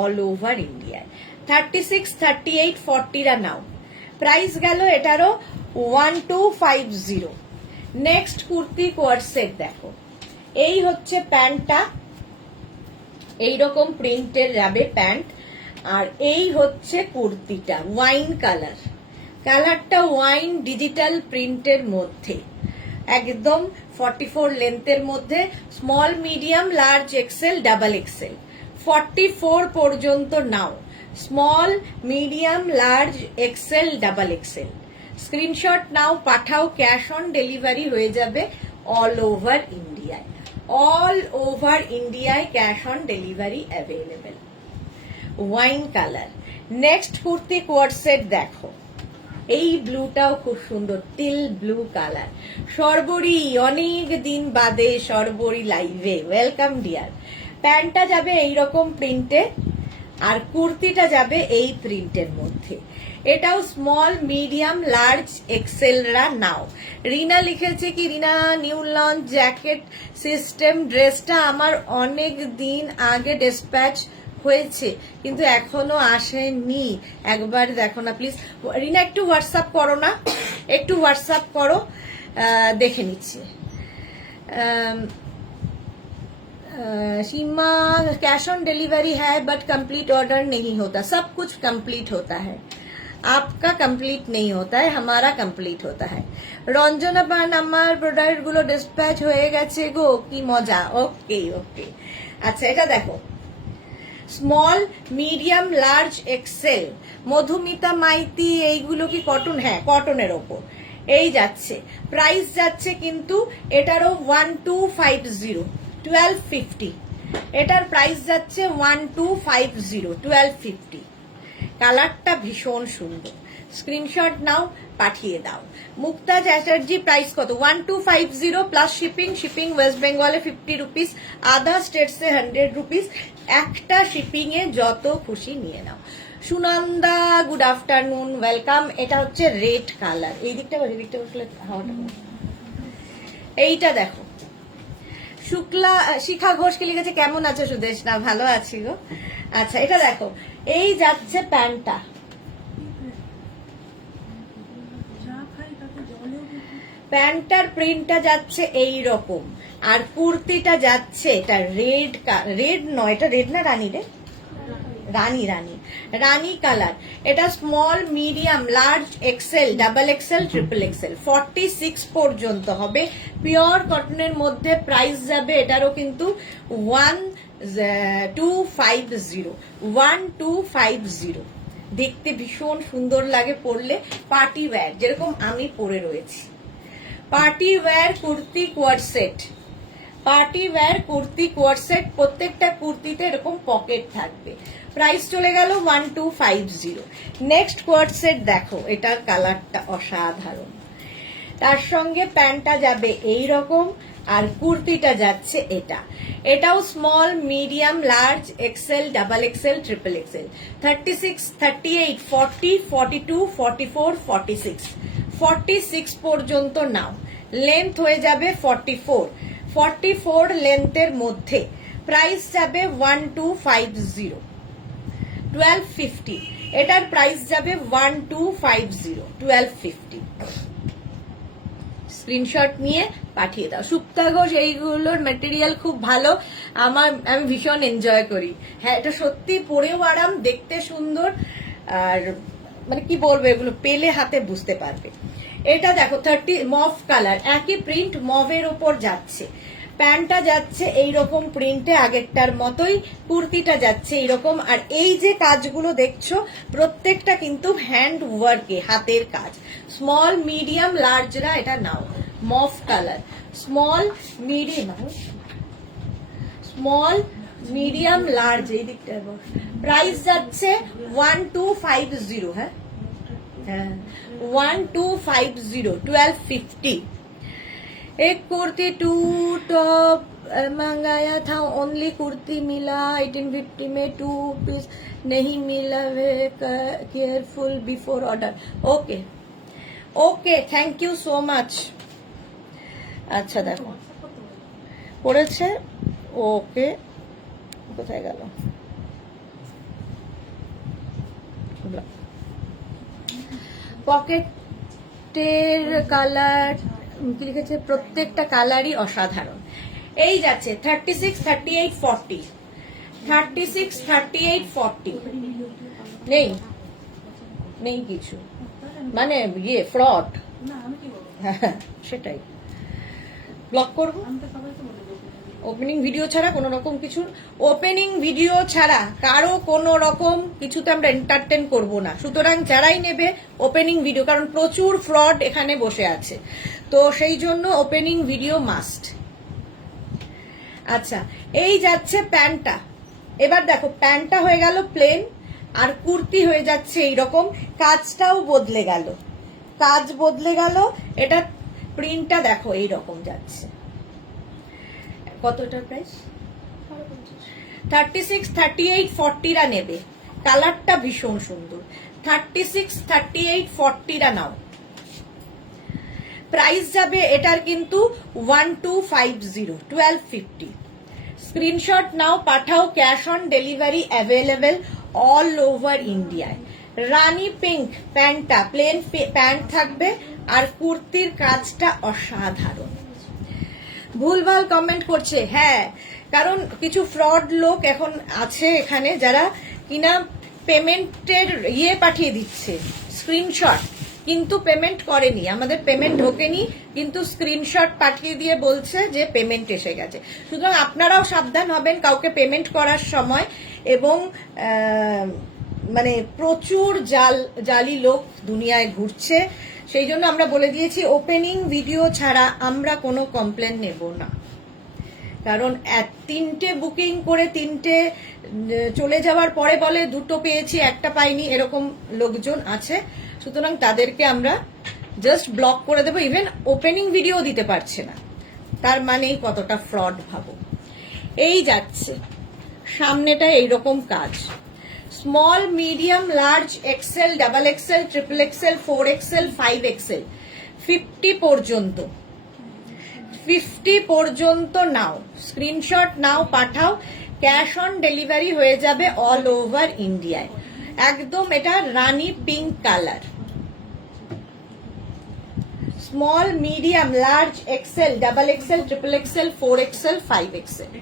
অল ওভার ইন্ডিয়ায়। 36, 38, 40রা নাও, প্রাইস গেল এটারও 1250। নেক্সট কুর্তি কোয়ার্ড সেট দেখো, এই হচ্ছে প্যান্টটা, এইরকম প্রিন্টের যাবে প্যান্ট আর এই হচ্ছে কুর্তিটা, ওয়াইন কালার। কালারটা ওয়াইন ডিজিটাল প্রিন্টের মধ্যে, একদম 44 লেন্থের মধ্যে, small, medium, large, XL, double XL. 44 পর্যন্ত নাও, small, medium, large, XL, double XL. Screenshot নাও, পাঠাও, ক্যাশ অন ডেলিভারি হয়ে যাবে অল ওভার ইন্ডিয়ায়। অল ওভার ইন্ডিয়ায় cash on delivery available. Wine colour. Next kurti co-ord set দেখো, এই ব্লুটাও খুব সুন্দর, টিল ব্লু কালার। সর্বরী, অনেক দিন বাদে সর্বরী লাইভে, ওয়েলকাম ডিয়ার। প্যান্টটা যাবে এইরকম প্রিন্টে আর কুর্তিটা যাবে এই প্রিন্টের মধ্যে। এটাও স্মল, মিডিয়াম, লার্জ, এক্সেলরা নাও। রিনা লিখেছে কি, রিনা নিউ লঞ্চ জ্যাকেট সিস্টেম ড্রেসটা আমার অনেক দিন আগে ডিসপ্যাচ হয়েছে কিন্তু এখনো আসেনি, একবার দেখো না প্লিজ। রিনা একটু হোয়াটসঅ্যাপ করো না, একটু হোয়াটসঅ্যাপ করো, দেখে নিচ্ছি। सीमा, कैश ऑन डिलीवरी है बट कंप्लीट ऑर्डर नहीं होता, सब कुछ कंप्लीट होता है। आपका कंप्लीट नहीं होता है, हमारा कंप्लीट होता है। रंजना पान আমার প্রোডাক্ট গুলো ডিসপ্যাচ হয়ে গেছে গো, কি মজা। ওকে ওকে, আচ্ছা এটা দেখো, small medium large XL, Madhumita Maity, এইগুলো কি কটন? হ্যাঁ কটনের ওপর এই যাচ্ছে। প্রাইস যাচ্ছে কিন্তু এটারও 1250, 1250। এটার প্রাইস যাচ্ছে 1250, 1250। কালারটা ভীষণ সুন্দর, স্ক্রিনশট নাও, পাঠিয়ে দাও। মুক্তা চ্যাটার্জি, প্রাইস কত? 1250 প্লাস শিপিং। শিপিং ওয়েস্ট বেঙ্গলে 50 রুপিস, আদার স্টেটসে 100 রুপিস। একটা শিপিং এ যত খুশি নিয়ে নাও। Sunanda, good afternoon, welcome. এটা হচ্ছে রেড কালার, এই দিকটা এদিকটা বসলে হাওয়াটা। এইটা দেখো, শুক্লা, শিখা ঘোষকে লিখেছে কেমন আছো সুদেশ? না ভালো আছি গো। আচ্ছা এটা দেখো, এই যাচ্ছে প্যান্টটা, প্যান্টটার প্রিন্টটা যাচ্ছে এই রকম, আর কুর্তিটা যাচ্ছে এটা রেড, রেড নয়, এটা রেড না রানী রে, রানী রানী রানী কালার। এটা small medium large XL double XL triple XL 46 পর্যন্ত হবে, পিওর কটনের মধ্যে। প্রাইস যাবে এটারও কিন্তু 1250, 1250। দেখতে ভীষণ সুন্দর লাগে পরলে, পার্টি ওয়্যার যেরকম আমি পরে রয়েছি। পার্টি ওয়্যার কুর্তি কোয়ার সেট, পার্টি ওয়্যার কুর্তি কোয়ার সেট, প্রত্যেকটা কুর্তিতে এরকম পকেট থাকবে। প্রাইস চলে গেল 1250। নেক্সট কোয়ার সেট দেখো, এটার কালারটা অসাধারণ। তার সঙ্গে প্যান্টটা যাবে এই রকম, আর কুর্তিটা যাচ্ছে এটা। এটাও small medium large XL double XL triple Excel 36, 38, 40, 42, 44, 46, 46 পর্যন্ত নাও। লেন্থ হয়ে যাবে 44, 44 লেন্থের মধ্যে। প্রাইস যাবে 1250, 1250। এটার প্রাইস যাবে 1250, 1250। স্ক্রিনশট নিয়ে পাঠিয়ে দাও। সুপ্তা ঘোষ, এইগুলোর ম্যাটেরিয়াল খুব ভালো, আমি ভীষণ এনজয় করি। হ্যাঁ এটা সত্যি পরেও আরাম, দেখতে সুন্দর, আর মানে কি বলবো, এগুলো পেলে হাতে বুঝতে পারবে। এটা দেখো 30 মভ কালার, একই প্রিন্ট মভের ওপর যাচ্ছে। প্যান্টটা যাচ্ছে এইরকম প্রিন্টে আগেরটার মতোই, কুর্তিটা যাচ্ছে এইরকম। আর এই যে কাজগুলো দেখছো প্রত্যেকটা কিন্তু হ্যান্ড ওয়ার্কে, হাতের কাজ। স্মল মিডিয়াম লার্জরা এটা নাও, mauve colour, small medium, small medium large এই দিকটা। প্রাইস যাচ্ছে 1250, হ্যাঁ 1250, 1250। एक कुर्ती 2 टॉप मंगाया था, ओनली कुर्ती मिला 1850 में, 2 पीस नहीं मिला, be careful before order. Okay okay, thank you so much. আচ্ছা দেখো পড়েছে, ওকে কোথায় গেল? পকেটের কালার কি লিখেছে, প্রত্যেকটা কালারই অসাধারণ। এই যাচ্ছে 36, 38, 40, 36, 38, 40। নেই নেই কিছু, মানে ইয়ে ফ্রড, সেটাই ব্লক করবো। ওপেনিং ভিডিও ছাড়া কোনো রকম কিছু, ওপেনিং ভিডিও ছাড়া কারো কোনো রকম কিছুতে আমরা এন্টারটেন করব না। সুতরাং যারাই নেবে ওপেনিং ভিডিও, কারণ প্রচুর ফ্রড এখানে বসে আছে, তো সেই জন্য ওপেনিং ভিডিও মাস্ট। আচ্ছা এই যাচ্ছে প্যান্টটা। এবার দেখো প্যান্টটা হয়ে গেল প্লেন, আর কুর্তি হয়ে যাচ্ছে এইরকম, কাজটাও বদলে গেল, কাজ বদলে গেল। এটা প্রিন্টটা দেখো এইরকম যাচ্ছে। কতটা প্রাইস? 36, 38, 40রা নেবে, কালারটা ভীষণ সুন্দর। 36, 38, 40রা নাও। প্রাইস যাবে এটার কিন্তু 1250, 1250। স্ক্রিনশট নাও, পাঠাও, cash on delivery available all over ইন্ডিয়ায়। রানী পিঙ্ক প্যান্টটা, প্লেন প্যান্ট থাকবে, আর কুর্তির কাজটা অসাধারণ। ভুলভাল কমেন্ট করছে, হ্যাঁ কারণ কিছু ফ্রড লোক এখন আছে এখানে, যারা কিনা পেমেন্টের ইয়ে পাঠিয়ে দিচ্ছে, স্ক্রিনশট, কিন্তু পেমেন্ট করেনি, আমাদের পেমেন্ট ঢোকেনি, কিন্তু স্ক্রিনশট পাঠিয়ে দিয়ে বলছে যে পেমেন্ট এসে গেছে। সুতরাং আপনারাও সাবধান হবেন কাউকে পেমেন্ট করার সময়। এবং মানে প্রচুর জালি লোক দুনিয়ায় ঘুরছে, সেই জন্য আমরা বলে দিয়েছি ওপেনিং ভিডিও ছাড়া আমরা কোনো কমপ্লেন নেব না। কারণ 3টে বুকিং করে 3টে চলে যাওয়ার পরে বলে 2টো পেয়েছি 1টা পাইনি, এরকম লোকজন আছে। সুতরাং তাদেরকে আমরা জাস্ট ব্লক করে দেবো। ইভেন ওপেনিং ভিডিও দিতে পারছে না, তার মানেই কতটা ফ্রড ভাবো। এই যাচ্ছে সামনেটা এইরকম কাজ, small, medium, large, XL, double XL, triple XL, 4XL, 5XL, 50 পর্যন্ত, 50 পর্যন্ত নাও, স্ক্রিনশট নাও, পাঠাও। ক্যাশ অন ডেলিভারি হয়ে যাবে অল ওভার ইন্ডিয়ায়। একদম এটা rani pink colour, small, medium, large, XL, double XL, triple XL, 4XL, 5XL।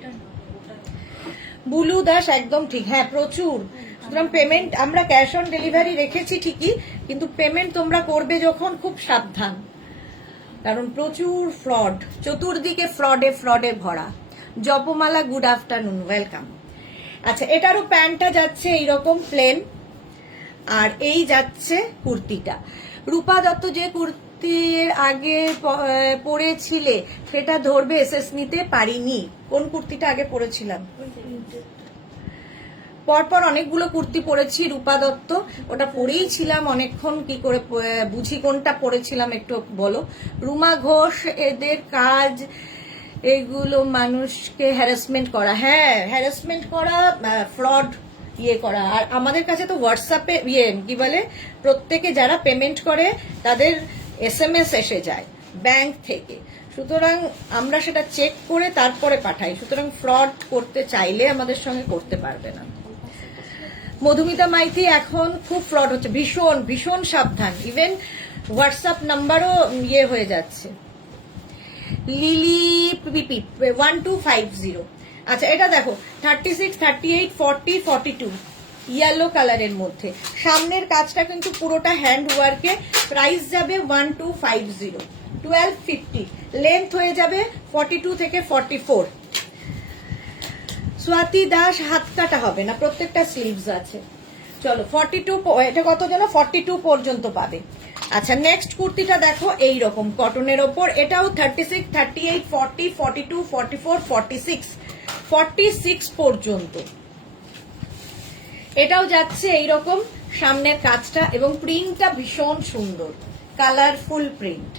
Bulu Das একদম ঠিক, হ্যাঁ প্রচুর। সুতরাং পেমেন্ট আমরা ক্যাশ অন ডেলিভারি রেখেছি ঠিকই, কিন্তু পেমেন্ট তোমরা করবে যখন খুব সাবধান, কারণ প্রচুর ফ্রড, চতুর্দিকে ফ্রডে ভরা। জপমালা গুড আফটারনুন, ওয়েলকাম। আচ্ছা, এটারও প্যান্টটা যাচ্ছে এইরকম প্লেন, আর এই যাচ্ছে কুর্তিটা। রূপা দত্ত যে কুর্তির আগে পরেছিলে সেটা ধরবে, এসএস নিতে পারিনি। কোন কুর্তিটা আগে পরেছিলাম? পরপর অনেকগুলো কুর্তি পরেছি রূপা দত্ত, ওটা পরেই ছিলাম অনেকক্ষণ, কি করে বুঝি কোনটা পরেছিলাম একটু বলো। রুমা ঘোষ, এদের কাজ এগুলো মানুষকে হ্যারাসমেন্ট করা, হ্যাঁ হ্যারাসমেন্ট করা, ফ্রড করা। আর আমাদের কাছে তো হোয়াটসঅ্যাপে কি বলে, প্রত্যেকে যারা পেমেন্ট করে তাদের SMS এসে যায় ব্যাংক থেকে, সুতরাং আমরা সেটা চেক করে তারপরে পাঠাই। সুতরাং ফ্রড করতে চাইলে আমাদের সঙ্গে করতে পারবে না। মধুমিতা মাইতি, এখন খুব ফ্রড হচ্ছে, ভীষণ ভীষণ সাবধান, ইভেন হোয়াটসঅ্যাপ নাম্বারও হয়ে যাচ্ছে। লিলি পিপি 1250। আচ্ছা, এটা দেখো 36, 38, 40, 42 ইয়েলো কালারের মধ্যে। সামনের কাজটা কিন্তু পুরোটা হ্যান্ড ওয়ার্কে। প্রাইস যাবে 1250, 1250। লেন্থ হয়ে যাবে 42 থেকে 44। স্বাতি দাস, হাত কাটা হবে না, প্রত্যেকটা স্লিভস আছে। চলো 42, এটা কত যেন 42 পর্যন্ত পাবে। আচ্ছা, নেক্সট কুর্তিটা দেখো এইরকম কটনের ওপর, এটাও 36, 38, 40, 42, 44, 46, 46 পর্যন্ত। এটাও যাচ্ছে এইরকম সামনের কাজটা, এবং প্রিন্টটা ভীষণ সুন্দর, কালারফুল প্রিন্ট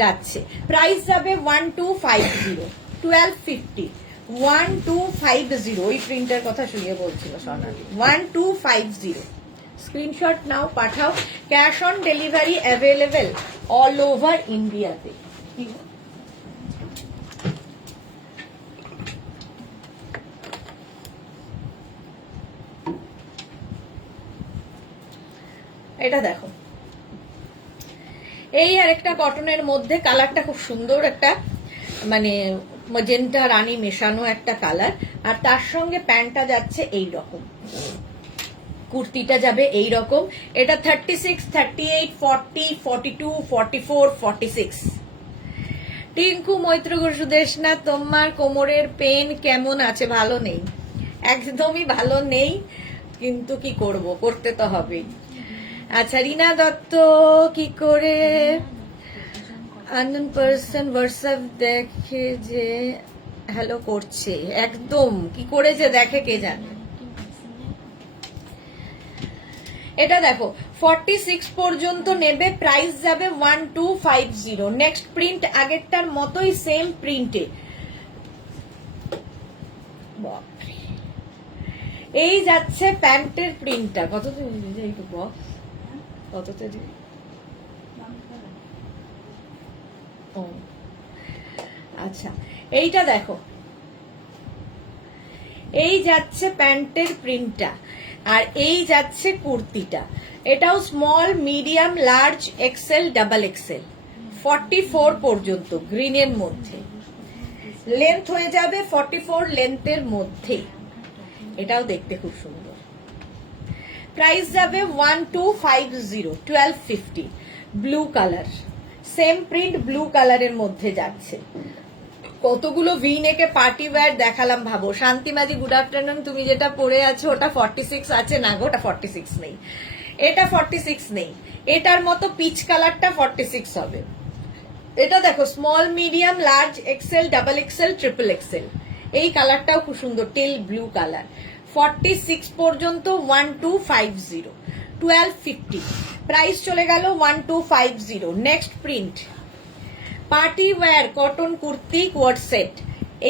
যাচ্ছে। প্রাইস যাবে 1250, 1250, 1250। ওই প্রিন্টের কথা শুনিয়ে বলছিল সোনালি, 1250। স্ক্রিনশট নাও, পাঠাও। Cash on delivery available all over ইন্ডিয়াতে। এটা দেখো, এই আরেকটা কটনের মধ্যে, কালারটা খুব সুন্দর, একটা মানে ম্যাজেন্টা রানী মেশানো একটা কালার, আর তার সঙ্গে প্যান্টটা যাচ্ছে এই রকম, কুর্তিটা যাবে এই রকম। এটা 36, 38, 40, 42, 44, 46। টিঙ্কু মৈত্র সুদেশ, না তোমার কোমরের পেন কেমন আছে? ভালো নেই, একদমই ভালো নেই, কিন্তু কি করব, করতে তো হবেই। আচ্ছা, রিনা দত্ত, কি করে আননোন পারসন হোয়াটসঅ্যাপ দেখে যে হ্যালো করছে? একদম কি করে যে দেখে কে জানে। এটা দেখো 46 পর্যন্ত নেবে, প্রাইস যাবে 1250। নেক্সট প্রিন্ট আগেরটার মতোই, সেম প্রিন্টে। এই যাচ্ছে প্যান্টের প্রিন্টটা, কত কততে দিই? আচ্ছা, এইটা দেখো, এই যাচ্ছে প্যান্টের প্রিন্টটা, আর এই যাচ্ছে কুর্তিটা। এটাও small, medium, large, XL, double XL, 44 পর্যন্ত গ্রিনের মধ্যে। লেন্থ হয়ে যাবে 44 লেন্থের মধ্যে। এটাও দেখতে খুব সুন্দর। প্রাইস যাবে 1250, 1250, blue colour, same print blue কালারের মধ্যে যাচ্ছে। কতগুলো ভি নেকে পার্টি ওয়্যার দেখালাম ভাবো। শান্তিমাজি গুড আফটারনুন, তুমি যেটা পরে আছো ওটা 46 আছে না গো? ওটা 46 নেই, এটা 46 নেই, এটার মতো পিচ কালারটা 46 হবে। এটা দেখো small medium large XL double XL triple Excel, এই কালারটাও খুব সুন্দর টেল ব্লু কালার। 46 পর্যন্ত 1250, 1250 প্রাইস চলে গেল 1250। Next print party wear cotton kurti co-ord set.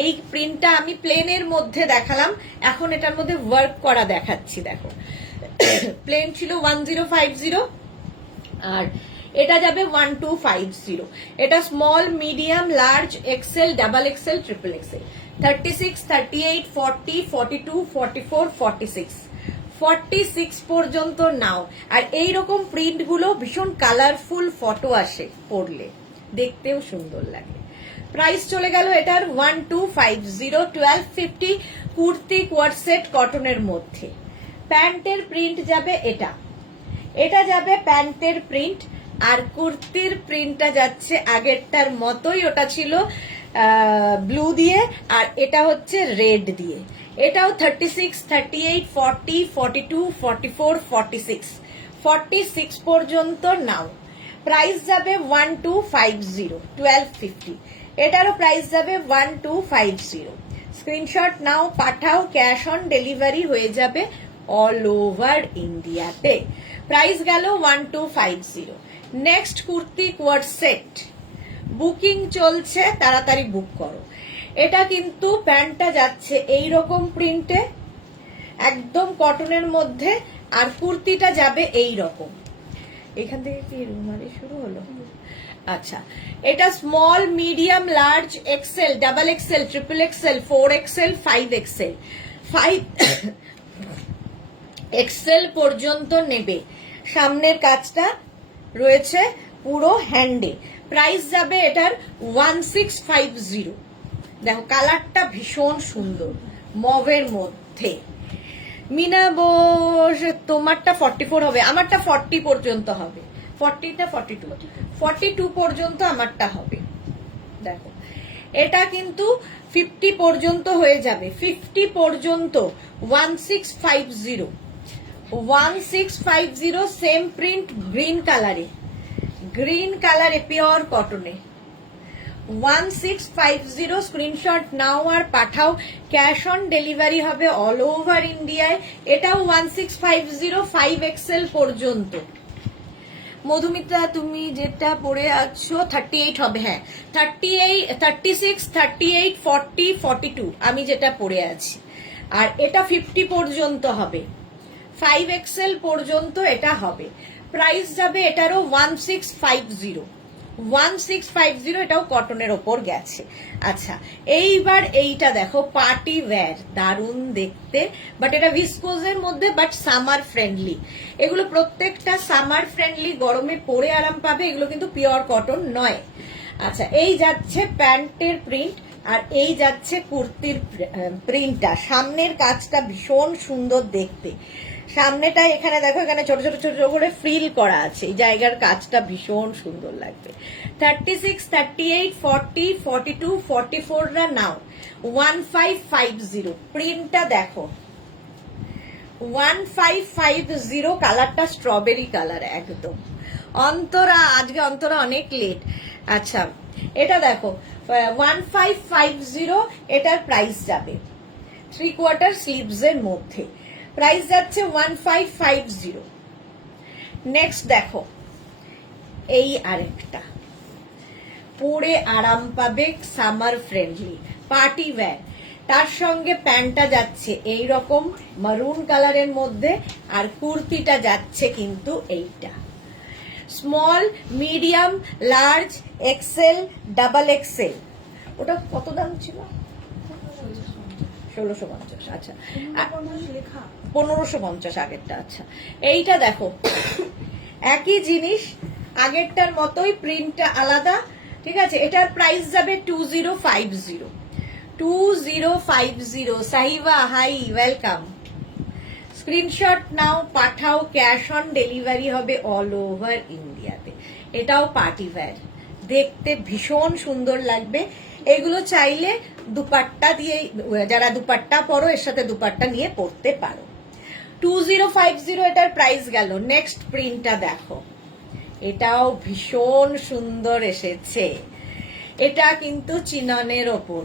এই প্রিন্টটা আমি প্লেনের মধ্যে দেখালাম, এখন এটার মধ্যে ওয়ার্ক করা দেখাচ্ছি। দেখো প্লেন ছিল 1050 আর এটা যাবে 1250। এটা small medium large XL double XL triple Excel, 36, 38, 40, 42, 44, 46, 46 পর্যন্ত নাও। আর এইরকম প্রিন্ট গুলো ভীষণ কালারফুল ফটো আসে, পরলে দেখতেও সুন্দর লাগে। প্রাইস চলে গেল এটার 1250, 1250 কুর্তি কোয়ার্ড সেট কটনের মধ্যে। প্যান্টের প্রিন্ট যাবে এটা, এটা যাবে প্যান্টের প্রিন্ট, আর কুর্তির প্রিন্টটা যাচ্ছে আগেরটার মতোই, ওটা ছিল ব্লু দিয়ে আর এটা হচ্ছে রেড দিয়ে। এটাও 36, 38, 40, 42, 44, 46, 46 পর্যন্ত নাও। প্রাইস যাবে 1250, 1250, এটারও প্রাইস যাবে 1250। স্ক্রিনশট নাও, পাঠাও, ক্যাশ অন ডেলিভারি হয়ে যাবে অল ওভার ইন্ডিয়াতে। প্রাইস গেল 1250। Next kurti co-ord set booking চলছে, তাড়াতাড়ি বুক করো। এটা কিন্তু প্যান্টটা যাচ্ছে এইরকম প্রিন্টে একদম কটনের মধ্যে, আর কুর্তিটা যাবে এই রকম। এখান থেকে কি রুমালি শুরু হলো? আচ্ছা, এটা small medium large XL double XL triple XL 4 XL 5 XL 5 XL পর্যন্ত নেবে। সামনের কাজটা রয়েছে পুরো হ্যান্ডে। প্রাইস যাবে এটার 1650। দেখো কালারটা ভীষণ সুন্দর মভের মধ্যে। মিনা বোস তোমারটা 44 হবে, আমারটা 40 পর্যন্ত হবে। 40টা 42 পর্যন্ত আমারটা হবে। দেখো এটা কিন্তু 50 পর্যন্ত হয়ে যাবে, 50 পর্যন্ত 1650, 1650 সেম প্রিন্ট গ্রিন কালারে, গ্রিন কালারে পিওর কটনে 1650। স্ক্রিনশট নাও আর পাঠাও, ক্যাশ অন ডেলিভারি হবে অল ওভার ইন্ডিয়ায়। এটাও 1650, 5 এক্সেল পর্যন্ত। মধুমিতা তুমি যেটা পরে আছো 38 হবে, হ্যাঁ 38, 36, 38, 40, 42 আমি যেটা পরে আছি। আর এটা 50 পর্যন্ত হবে, 5 এক্সেল পর্যন্ত এটা হবে। প্রাইস যাবে এটারও 1650, 1650, এটাও কটনের ওপর গেছে। আচ্ছা এইবার এইটা দেখো পার্টি ওয়্যার, দারুণ দেখতে, বাট এটা ভিসকোজের মধ্যে, বাট সামার ফ্রেন্ডলি। এগুলো প্রত্যেকটা সামার ফ্রেন্ডলি, গরমে পরে আরাম পাবে, এগুলো কিন্তু পিওর কটন নয়। আচ্ছা এই যাচ্ছে প্যান্টের প্রিন্ট আর এই যাচ্ছে কুর্তির প্রিন্টটা। সামনের কাজটা ভীষণ সুন্দর দেখতে, সামনেটা এখানে দেখো, এখানে ছোট ছোট ছোট করে ফ্রিল করা আছে, এই জায়গার কাজটা ভীষণ সুন্দর লাগবে। 36, 38, 40, 42, 44 রা নাও 1550। প্রিন্টটা দেখো 1550, কালারটা স্ট্রবেরি কালার একদম। অন্তরা আজকে অন্তরা অনেক লেট। আচ্ছা এটা দেখো 1550, এটার প্রাইস যাবে 3/4 স্লিভস এর মধ্যে। প্রাইস যাচ্ছে 1550। নেক্সট দেখো এই আরেকটা পরে আরাম পাবে, সামার ফ্রেন্ডলি পার্টি ওয়্যার। তার সঙ্গে প্যান্টটা যাচ্ছে এই রকম মারুন কালারের মধ্যে, আর কুর্তিটা যাচ্ছে কিন্তু এইটা small medium large XL double Excel. ওটা কত দাম ছিল? 1650। আচ্ছা 1550 আগেরটা। আচ্ছা এইটা দেখো একই জিনিস, আগেরটার মতোই, প্রিন্টটা আলাদা, ঠিক আছে। এটার প্রাইস যাবে 2050, 2050। Sahiba hi welcome. স্ক্রিনশট নাও, পাঠাও, ক্যাশ অন ডেলিভারি হবে অল ওভার ইন্ডিয়াতে। এটাও পার্টি ওয়্যার, দেখতে ভীষণ সুন্দর লাগবে। এগুলো চাইলে দুপাট্টা দিয়ে, যারা দুপাট্টা পরো এর সাথে দুপাট্টা নিয়ে পরতে পারো। 2050 এটার প্রাইস গেল। নেক্সট প্রিন্টটা দেখো, এটাও ভীষণ সুন্দর এসেছে। এটা কিন্তু চিননের ওপর,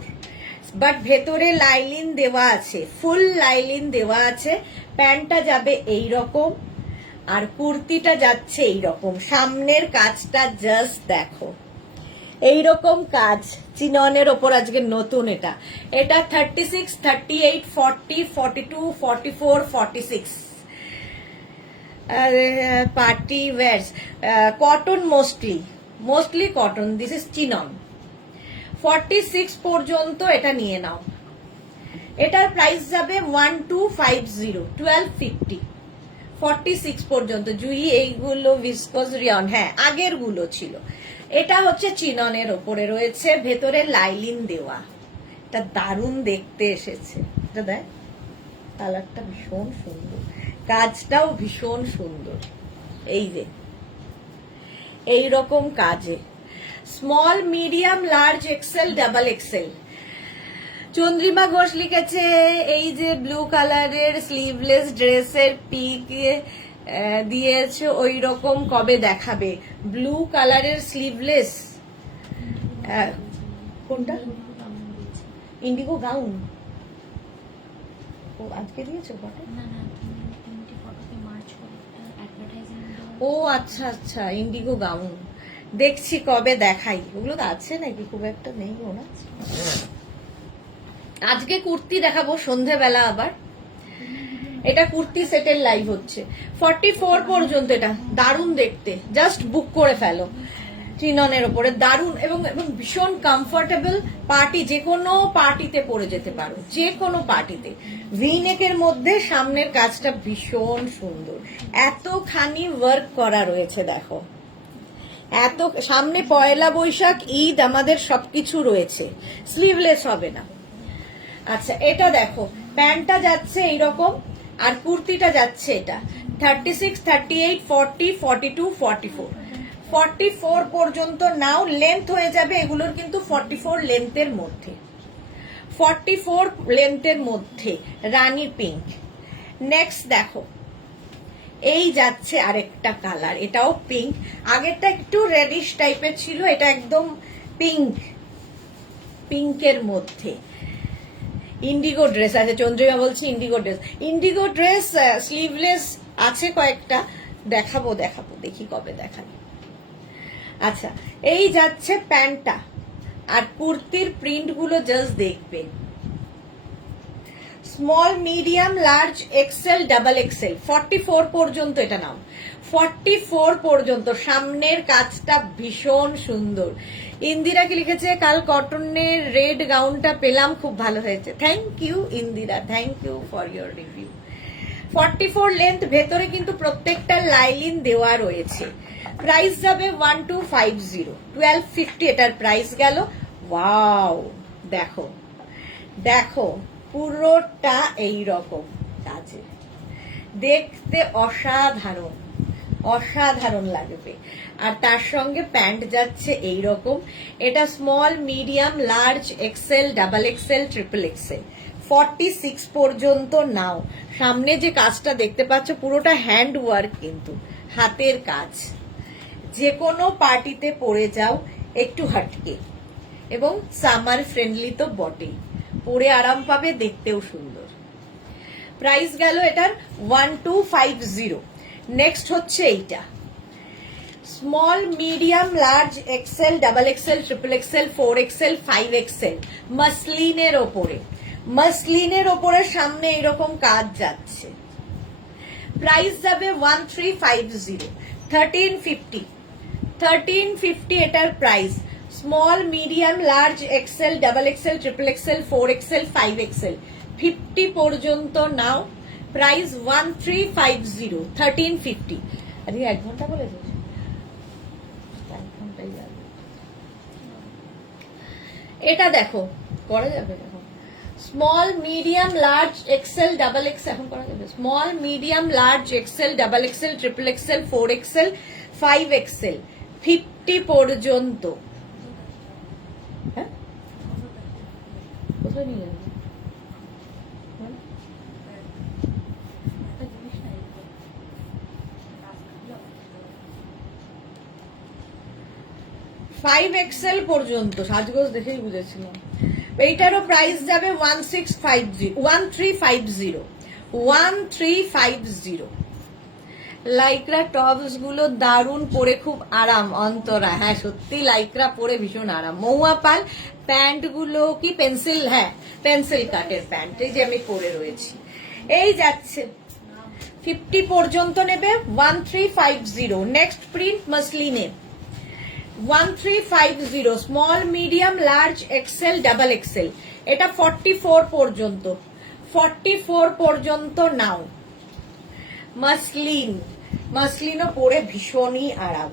বাট ভেতরে লাইলিন দেওয়া আছে, ফুল লাইলিন দেওয়া আছে। প্যান্টটা যাবে এই রকম আর কুর্তিটা যাচ্ছে এই রকম। সামনের কাজটা জাস্ট দেখো, এইরকম কাজ চিননের ওপর আজকে নতুন। এটা এটা 36, 38, 40, 42, 44, 46 party wires, cotton, mostly cotton. This is chinon. 46 পর্যন্ত এটা নিয়ে নাও। এটার প্রাইস যাবে 1250, 1250। 46 পর্যন্ত। জুই এইগুলো ভিসকোজ রিয়ন, হ্যাঁ আগের গুলো ছিল। এটা হচ্ছে চিননের ওপরে রয়েছে, ভেতরে লাইলিন দেওয়া। এটা দারুণ দেখতে এসেছে। এটা দেখ, কালারটা ভীষণ সুন্দর, কাজটাও ভীষণ সুন্দর। এই যে এইরকম কাজে small, medium, large, XL, double XL. Chandrima Ghosh লিখেছে এই যে ব্লু কালারের স্লিভলেস ড্রেসের পিক দিয়েছে, ওই রকম কবে দেখাবে? ব্লু কালারের স্লিভলেস, কোনটা? Indigo gown. ও আজকে দিয়েছো ফটো? ও আচ্ছা আচ্ছা, ইন্ডিগো গাউন দেখছি, কবে দেখাই? ওগুলো তো আছে নাকি? খুব একটা নেই ওনা। আজকে কুর্তি দেখাবো সন্ধেবেলা আবার। এটা কুর্তি সেটের লাইভ হচ্ছে। 44 পর্যন্ত। এটা দারুণ দেখতে, জাস্ট বুক করে ফেলো। চিননের ওপরে দারুণ এবং ভীষণ কমফোর্টেবল। পার্টি, যে কোনো পার্টিতে পরে যেতে পারো, যে কোনো পার্টিতে। ভি নেকের মধ্যে সামনের কাজটা ভীষণ সুন্দর, এতখানি ওয়ার্ক করা রয়েছে দেখো। এত সামনে পয়লা বৈশাখ, ঈদ, আমাদের সবকিছু রয়েছে। স্লিভলেস হবে না। আচ্ছা এটা দেখো, প্যান্টটা যাচ্ছে এইরকম আর কুর্তিটা যাচ্ছে এটা 36, 38, 40, 42, 44। 44 পর্যন্ত নাও। লেন্থ হয়ে যাবে এগুলোর কিন্তু 44 লেন্থের মধ্যে, 44 লেন্থের মধ্যে। রানী পিঙ্ক। নেক্সট দেখো, এই যাচ্ছে আরেকটা কালার, এটাও পিঙ্ক। আগেরটা একটু রেডিশ টাইপের ছিল, এটা একদম পিঙ্ক, পিঙ্কের মধ্যে। ইন্ডিগো ড্রেস আছে, চন্দ্রিমা বলছে Indigo dress. Indigo dress sleeveless আছে কয়েকটা, দেখাবো দেখি কবে দেখাবো। আচ্ছা এই যাচ্ছে প্যান্টটা, আর কুর্তির প্রিন্ট গুলো জাস্ট দেখবে। Small, medium, large, XL, double XL. 44 পর্যন্ত এটা নাও। 44 পর্যন্ত। সামনের কাজটা ভীষণ সুন্দর। ইন্দিরা কি লিখেছে, কাল কটনের রেড গাউনটা পেলাম, খুব ভালো হয়েছে। Thank you Indira, thank you for your review. 44 length, ভেতরে কিন্তু প্রত্যেকটা লাইলিন দেওয়া রয়েছে। প্রাইস যাবে 1250, 1250 এটার প্রাইস গেল। ওয়াও, দেখো দেখো পুরোটা এইরকম কাজে, দেখতে অসাধারণ, অসাধারণ লাগবে। আর তার সঙ্গে প্যান্ট যাচ্ছে এইরকম। এটা small, medium, large, XL, double XL, triple XL. 46 পর্যন্ত নাও। সামনে যে কাজটা দেখতে পাচ্ছ পুরোটা হ্যান্ড ওয়ার্ক, কিন্তু হাতের কাজ। যে কোনো পার্টিতে পরে যাও, একটু হাটকে, এবং সামার ফ্রেন্ডলি তো বটেই। পরে আরাম পাবে, দেখতেও সুন্দর। প্রাইস গেল এটার 1250। নেক্সট হচ্ছে এইটা, small, medium, large, XL, double XL, triple XL, 4 XL, 5 XL. মাসলিনের ওপরে, মাসলিনের ওপরে সামনে এরকম কাজ যাচ্ছে। প্রাইস যাবে 1350, 1350, 1350 এটার price. Small, medium, large, XL, double XL, triple XL, 4 XL, 5 XL. 50 পর্যন্ত নাও। প্রাইস 1350, 1350। আরে 1 ঘন্টা বলে দিয়েছে, 1 ঘন্টাই যাবে। এটা দেখো, করা যাবে। দেখো small medium large XL double Excel এখন করা যাবে small medium large XL double XL triple XL 4XL 5XL 50 পর্যন্ত। হ্যাঁ কোথায় নিয়ে যাবে 5XL পর্যন্ত সাজগোজ দেখেই বুঝেছিলাম। এইটারও প্রাইস যাবে 1350 লাইক্রা টপস গুলো দারুন, পরে খুব আরাম। অন্তরা, হ্যাঁ সত্যি লাইক্রা পরে ভীষণ আরাম। মহুয়া পাল প্যান্ট গুলো কি পেন্সিল, হ্যাঁ পেন্সিল কাটের প্যান্ট, এই যে আমি পরে রয়েছি। এই যাচ্ছে 50 পর্যন্ত নেবে 1350। নেক্সট প্রিন্ট মাসলিনে 1350 small medium large XL double XL. এটা 44 পর্যন্ত, 44 পর্যন্ত নাও। মাসলিন, মাসলিনও পরে ভীষণই আরাম,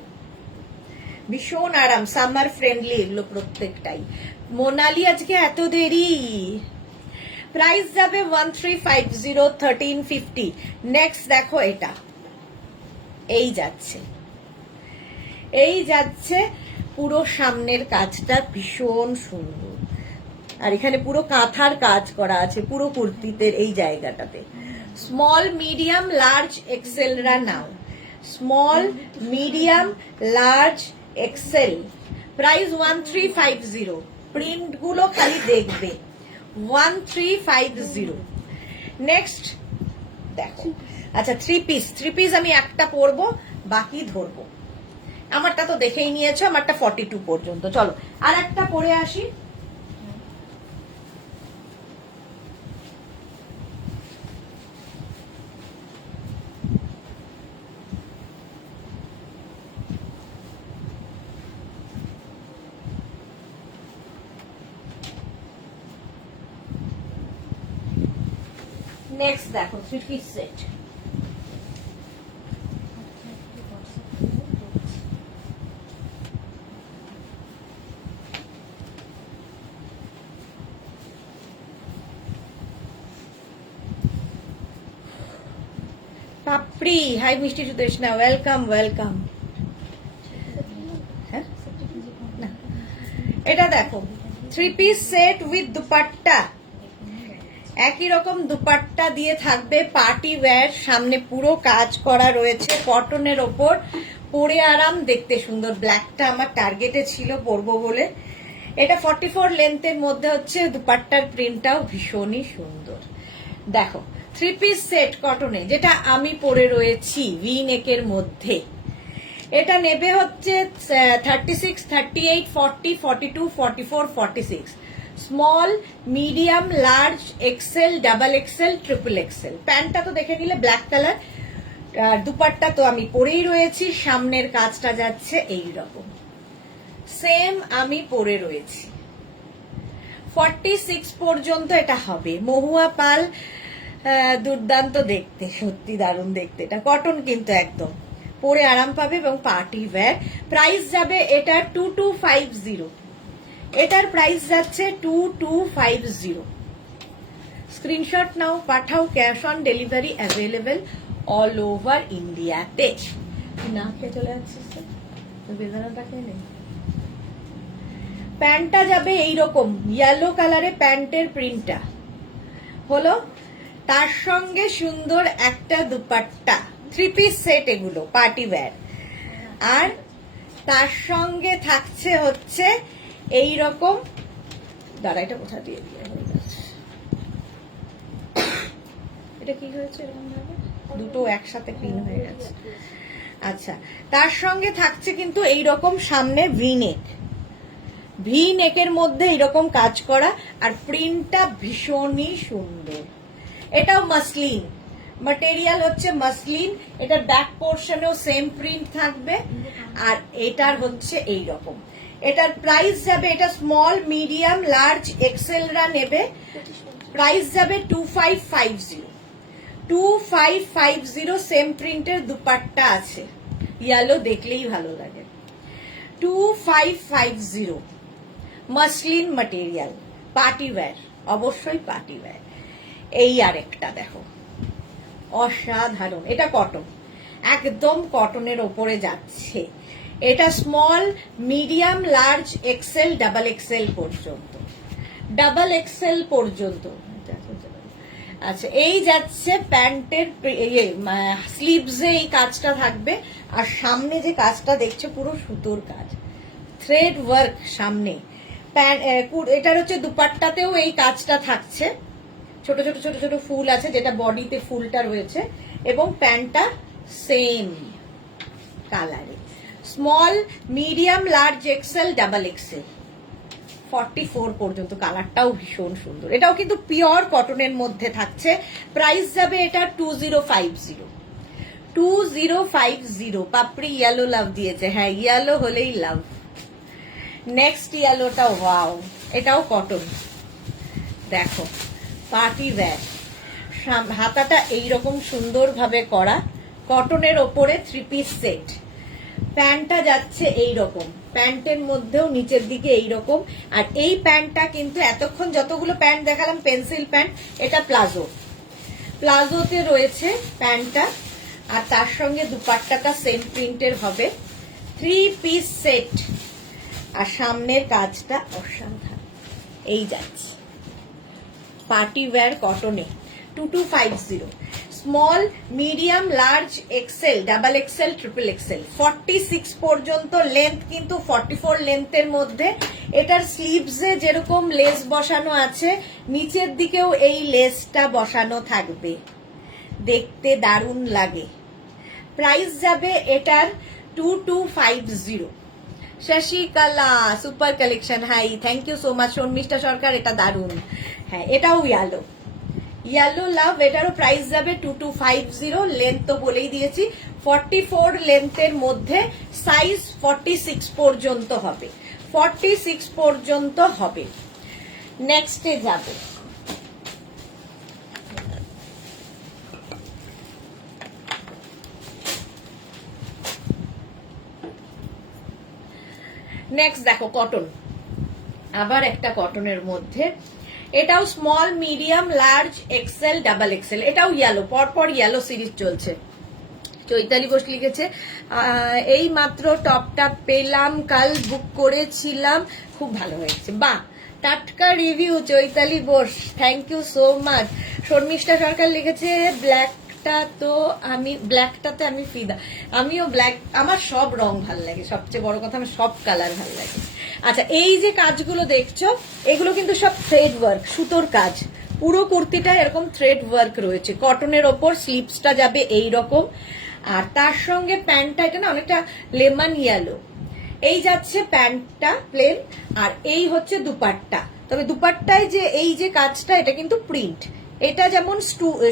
ভীষণ আরাম, সামার ফ্রেন্ডলি এগুলো প্রত্যেকটাই। মোনালি আজকে এত দেরি। প্রাইস যাবে 1350 1350। নেক্সট দেখো এটা, এই যাচ্ছে, এই যাচ্ছে পুরো সামনের কাজটা ভীষণ সুন্দর, আর এখানে পুরো কাঁথার কাজ করা আছে পুরো কুর্তিতে এই জায়গাটাতে। স্মল মিডিয়াম লার্জ এক্সেলরা নাও, small medium large XL. Price 1350। Print গুলো খালি দেখবে 1350। নেক্সট দেখো, আচ্ছা থ্রি পিস আমি একটা পরবো, বাকি ধরবো। আমারটা তো দেখেই নিয়েছো, আমারটা 42 পর্যন্ত। চলো আর একটা পরে আসি। নেক্সট দেখো 3 পিস সেট। পাপড়ি, হাই মিষ্টি সুদেশনা, ওয়েলকাম ওয়েলকাম। হ্যাঁ না, এটা দেখো 3 পিস সেট উইথ দুপাট্টা, একই রকম দুপাট্টা দিয়ে থাকবে, পার্টি ওয়্যার, সামনে পুরো কাজ করা রয়েছে কটনের ওপর, পরে আরাম, দেখতে সুন্দর। ব্ল্যাকটা আমার টার্গেটে ছিল পরবো বলে। এটা 44 লেন্থের মধ্যে হচ্ছে, দুপাট্টার প্রিন্টটাও ভীষণই সুন্দর। দেখো 3 পিস সেট কটনে, যেটা আমি পরে রয়েছি ভি নেকের মধ্যে। এটা নেবে হচ্ছে 36 38 40 42 44 46। Small medium large XL double XL triple Excel. প্যান্টটা তো দেখে নিলে ব্ল্যাক কালার, দুপাট্টা তো আমি পরেই রয়েছি, সামনের কাজটা যাচ্ছে এই রকম, সেম আমি পরে রয়েছি। 46 পর্যন্ত এটা হবে। মহুয়া পাল দুর্দান্ত দেখতে, সত্যি দারুণ দেখতে। এটা কটন কিন্তু একদম, পরে আরাম পাবে এবং পার্টি ওয়্যার। প্রাইস যাবে এটা 2250। এটার প্রাইস যাচ্ছে 2250। স্ক্রিনশট নাও, পাঠাও, cash on delivery available all over ইন্ডিয়াতে। না খেয়ে চলে যাচ্ছিস তো, বেদানাটা খেয়ে নেই। প্যান্টটা যাবে এইরকম ইয়েলো কালারে, প্যান্টের প্রিন্টটা হলো, তার সঙ্গে সুন্দর একটা দুপাট্টা। 3 পিস সেট এগুলো, পার্টি ওয়্যার। আর তার সঙ্গে থাকছে হচ্ছে এই রকম, দাঁড়া এটা কোথা দিয়ে দিয়ে হয়ে যাচ্ছে, এটা কি হয়েছে এরকম ভাবে, দুটো একসাথে ক্লিন হয়ে গেছে। আচ্ছা, তার সঙ্গে থাকছে কিন্তু এই রকম সামনে ভি নেক, ভি নেকের মধ্যে এরকম কাজ করা, আর প্রিন্টটা ভীষণই সুন্দর। এটাও মাসলিন, ম্যাটেরিয়াল হচ্ছে মাসলিন। এটার ব্যাক পোর্শনেও সেম প্রিন্ট থাকবে, আর এটার হচ্ছে এই রকম। এটার প্রাইস যাবে, এটা স্মল মিডিয়াম লার্জ এক্সেলরা নেবে, প্রাইস যাবে 2550। 2550 সেম প্রিন্টের দুপাট্টা আছে, ইয়েলো দেখলেই ভালো লাগে। 2550 মাসলিন ম্যাটেরিয়াল, পার্টি ওয়্যার। অবশ্যই পার্টি ওয়্যার। এই আরেকটা দেখো, অসাধারণ, এটা কটন, একদম কটনের ওপরে যাচ্ছে। এটা small, medium, large, XL, double XL পর্যন্ত, ডাবল এক্সেল পর্যন্ত। আচ্ছা, এই যাচ্ছে প্যান্টের স্লিভসে এই কাজটা থাকবে, আর সামনে যে কাজটা দেখছো পুরো সুতোর কাজ, থ্রেড ওয়ার্ক সামনে। এটার হচ্ছে দুপাট্টাতেও এই কাজটা থাকছে, ছোট ছোট ছোট ছোট ফুল আছে, যেটা বডিতে ফুলটা রয়েছে, এবং প্যান্টটা সেম কালারে, small, medium, large, XL, double XL, 44 পর্যন্ত। কালারটাও ভীষণ সুন্দর, এটাও কিন্তু পিওর কটনের মধ্যে থাকছে। প্রাইস যাবে এটা 2050, 2050। পাপড়ি ইয়েলো লাভ দিয়েছে, হ্যাঁ ইয়েলো হলেই লাভ। নেক্সট ইয়েলোটা, ওয়াও, এটাও কটন, দেখো পার্টি ওয়্যার, হাতাটা এইরকম সুন্দরভাবে করা, কটনের ওপরে 3 পিস সেট, প্যান্টটা যাচ্ছে এইরকম, প্যান্টের মধ্যেও নিচের দিকে এইরকম। আর এই প্যান্টটা কিন্তু এতক্ষণ যতগুলো প্যান্ট দেখালাম পেন্সিল প্যান্ট, এটা প্লাজো, প্লাজোতে রয়েছে প্যান্টটা, আর তার সঙ্গে দুপাট্টাটা সেম প্রিন্টের হবে, 3 পিস সেট, আর সামনের কাজটা অসাধারণ। এই যাচ্ছে পার্টি ওয়্যার কটনে, 2250, small, medium, large, XL, double XL, triple XL, 46 পর্যন্ত লেন্থ, কিন্তু 44 লেন্থের মধ্যে। এটার স্লিভসে যেরকম লেস বসানো আছে, নিচের দিকেও এই লেসটা বসানো থাকবে, দেখতে দারুণ লাগে। প্রাইস যাবে এটার 2250। Shashikala, super collection, hi, thank you so much Sharmistha Sarkar, এটা দারুণ। হ্যাঁ, এটাও ইয়েলো, ইয়েলো লাভ, এটারও প্রাইস যাবে 2250। লেন্থ তো বলেই দিয়েছি, 44 লেন্থের মধ্যে, সাইজ 46 পর্যন্ত হবে, 46 পর্যন্ত হবে। নেক্সটে যাবে, নেক্সট দেখো কটন, আবার একটা কটনের মধ্যে, এটাও small, medium, large, XL, double XL, এটাও ইয়েলো, পরপর ইয়েলো সিরিজ চলছে। চৈতালি বোস লিখেছে, এই মাত্র টপটা পেলাম, কাল বুক করেছিলাম, খুব ভালো হয়েছে, বাহ, টাটকা review Chaitali Bose, thank you so much. Sharmistha Sarkar লিখেছে, ব্ল্যাকটাতে আমি ফিদা, আমিও ব্ল্যাক, আমার সব রং ভাল লাগে, সবচেয়ে বড় কথা আমার সব কালার ভাল লাগে। আচ্ছা, এই যে কাজগুলো দেখছো, এগুলো কিন্তু সব থ্রেড ওয়ার্ক, সুতোর কাজ, পুরো কুর্তিটা এরকম থ্রেড ওয়ার্ক রয়েছে, কটনের ওপর স্লিভসটা যাবে এইরকম, আর তার সঙ্গে প্যান্টটা, এটা না অনেকটা লেমন ইয়েলো, এই যাচ্ছে প্যান্টটা প্লেন, আর এই হচ্ছে দুপাট্টা। তবে দুপাট্টায় যে এই যে কাজটা, এটা কিন্তু প্রিন্ট, এটা যেমন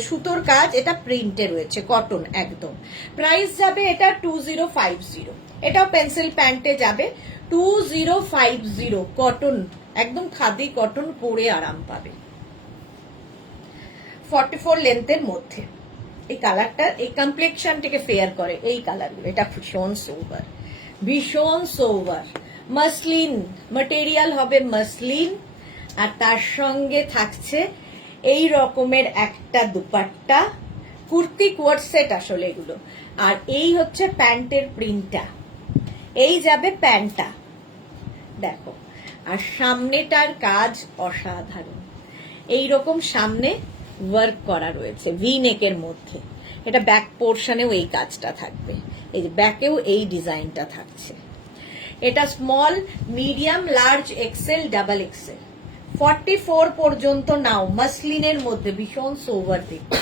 সুতোর কাজ, এটা প্রিন্টে রয়েছে, কটন একদম। প্রাইস যাবে এটা 2050, এটাও পেন্সিল প্যান্টে যাবে, 2050, কটন, একদম খাদি কটন, পরে আরাম পাবে, 44 লেন্থের মধ্যে। এই কালারটা, এই কমপ্লেকশনটাকে ফেয়ার করে এই কালারগুলো, এটা ভীষণ সোবার, ভীষণ সোবার, মাসলিন ম্যাটেরিয়াল হবে, মাসলিন, আর তার সঙ্গে থাকছে এই রকমের একটা দুপাট্টা, কুর্তি কোয়ার্ড সেট আসলে এগুলো, আর এই হচ্ছে প্যান্টের প্রিন্টটা, এই যাবে প্যান্টটা, দেখো, আর সামনেটার কাজ অসাধারণ, এই রকম সামনে ওয়ার্ক করা রয়েছে ভি নেকের মধ্যে, এটা ব্যাক পোর্শনেও এই কাজটা থাকবে, এই যে ব্যাকেও এই ডিজাইনটা থাকছে। এটা small, medium, large, XL, double XL, 44 পর্যন্ত নাও, মাসলিনের মধ্যে, ভীষণ সোভার, দেখো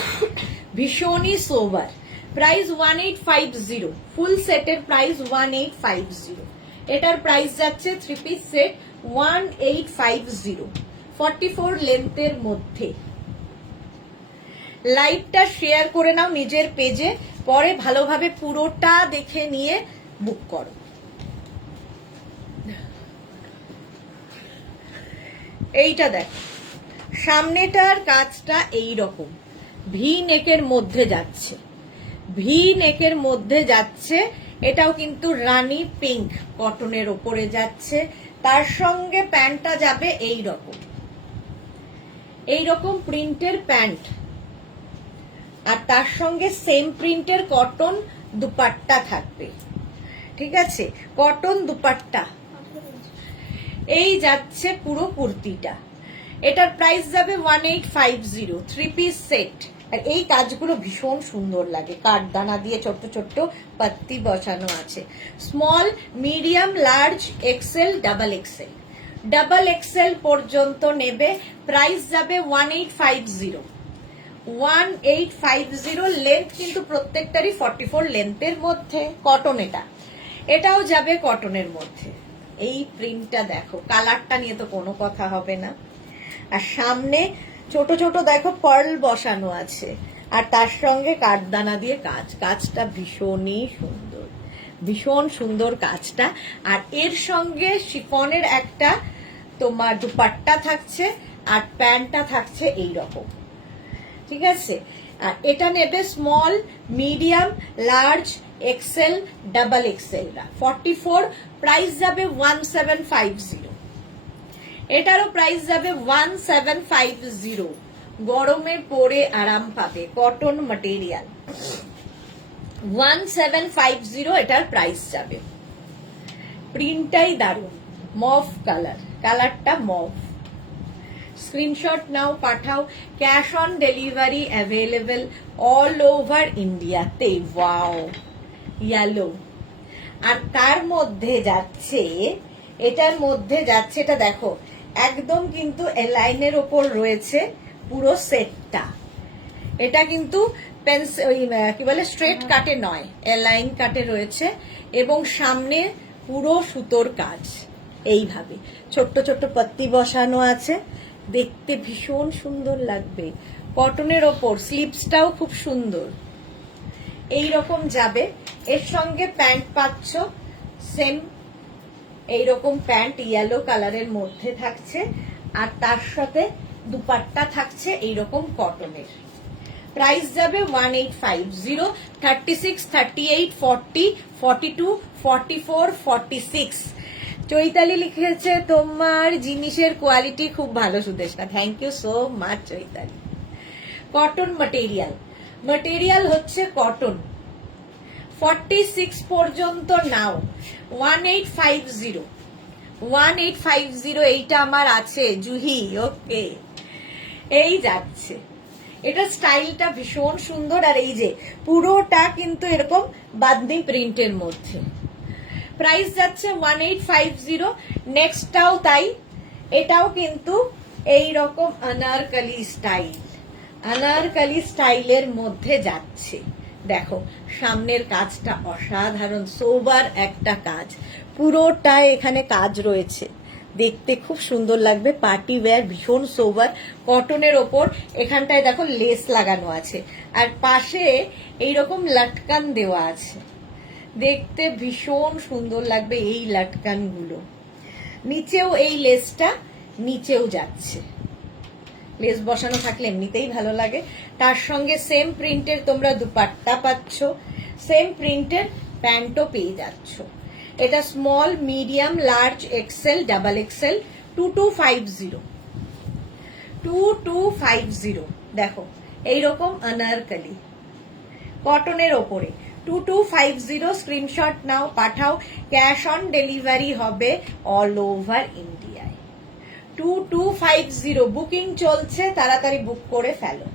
ভীষণই সোভার। প্রাইস 1850, ফুল সেটের প্রাইস 1850, এটার প্রাইস যাচ্ছে 3 পিস সেট 1850, 44 লেন্থের মধ্যে। লাইভটা শেয়ার করে নাও নিজের পেজে, পরে ভালোভাবে পুরোটা দেখে নিয়ে বুক করো। এইটা দেখ, সামনেটার কাজটা এই রকম ভি নেকের মধ্যে যাচ্ছে, ভি নেকের মধ্যে যাচ্ছে, এটাও কিন্তু রানী পিঙ্ক কটনের ওপরে যাচ্ছে, তার সঙ্গে প্যান্টটা যাবে এই রকম, এইরকম প্রিন্টের প্যান্ট, আর তার সঙ্গে সেম প্রিন্টের কটন দুপাট্টা থাকবে। ঠিক আছে, কটন দুপাট্টা। এই যাচ্ছে পুরো কুর্তিটা। এটার প্রাইস যাবে 1850, 3 পিস সেট। আর এই কাজগুলো ভীষণ সুন্দর লাগে, কাঠদানা দিয়ে ছোট্ট ছোট্ট পাত্তি বসানো আছে। Small, medium, large, XL, double XL. Double XL পর্যন্ত নেবে। প্রাইস যাবে 1850। 1850। লেন্থ কিন্তু প্রত্যেকটারই 44 লেন্থের মধ্যে। কটন এটাও যাবে কটনের মধ্যে। এই প্রিন্টটা দেখো, কালারটা নিয়ে তো কোনো কথা হবে না। আর সামনে ছোট ছোট দেখো পার্ল বসানো আছে, আর তার সঙ্গে কাঠদানা দিয়ে কাজটা ভীষণই সুন্দর, ভীষণ সুন্দর কাজটা। আর এর সঙ্গে শিফনের একটা তোমার দুপাট্টা থাকছে, আর প্যান্টটা থাকছে এই রকম। ঠিক আছে, আর এটা নেবে small, medium, large, XL, double XL. 44। Price যাবে 1750। এটারও প্রাইস যাবে 1750। গরমে পরে আরাম পাবে, কটন ম্যাটেরিয়াল। 1750 এটার প্রাইস যাবে। প্রিন্টটাই দারুণ, মভ কালারটা মভ। স্ক্রিনশট নাও, পাঠাও। Cash on delivery available all over ইন্ডিয়াতে। Wow, yellow. আর তার মধ্যে যাচ্ছে, এটার মধ্যে যাচ্ছে, এটা দেখো একদম কিন্তু লাইনের ওপর রয়েছে পুরো সেটটা। এটা কিন্তু কি বলে স্ট্রেট কাটে নয়, লাইন কাটে রয়েছে, এবং সামনে পুরো সুতোর কাজ। এইভাবে ছোট্ট ছোট্ট পাত্তি বসানো আছে, দেখতে ভীষণ সুন্দর লাগবে। কটনের ওপর, স্লিভসটাও খুব সুন্দর। এই রকম যাবে। এর সঙ্গে প্যান্ট পাচ্ছ সেম এইরকম প্যান্ট, ইয়েলো কালারের মধ্যে থাকছে, আর তার সাথে দুপাট্টা থাকছে এইরকম কটনের। প্রাইস যাবে 1850। 36, 38, 40, 42, 44, 46। চৈতালি লিখেছে তোমার জিনিসের কোয়ালিটি খুব ভালো Sudeshna. Thank you so much Chaitali. Cotton material হচ্ছে কটন। 46 পর্যন্ত নাও। 1850। 1850 এইটা আমার আছে জুহি। ওকে, এই যাচ্ছে। এটা স্টাইলটা ভীষণ সুন্দর। আর এই যে পুরোটা কিন্তু এরকম বাদনি প্রিন্টের মধ্যে। প্রাইস যাচ্ছে 1850। নেক্সটটাও তাই, এটাও কিন্তু এই রকম আনারকলি স্টাইলের মধ্যে যাচ্ছে। দেখো সামনের কাজটা অসাধারণ, সোবার একটা কাজ, পুরোটা এখানে কাজ রয়েছে, দেখতে খুব সুন্দর লাগবে। পার্টি ওয়্যার, ভীষণ সোবার, কটনের ওপর। এখানটায় দেখো লেস লাগানো আছে, আর পাশে এইরকম লটকান দেওয়া আছে, দেখতে ভীষণ সুন্দর লাগবে এই লটকানগুলো। নিচেও এই লেসটা নিচেও যাচ্ছে, লেস বসানো থাকলে এমনিতেই ভালো লাগে। তার সঙ্গে সেম প্রিন্টের তোমরা দুপাট্টা পাচ্ছ, সেম প্রিন্টের প্যান্টও পেয়ে যাচ্ছ। এটা small, medium, large, XL, double XL. 2250। 2250। দেখো এইরকম আনারকলি কটনের ওপরে 2250। স্ক্রিনশট নাও, পাঠাও। ক্যাশ অন ডেলিভারি হবে অল ওভার ইন্ডিয়ায়। 2250 বুকিং চলছে, তাড়াতাড়ি বুক করে ফেলো।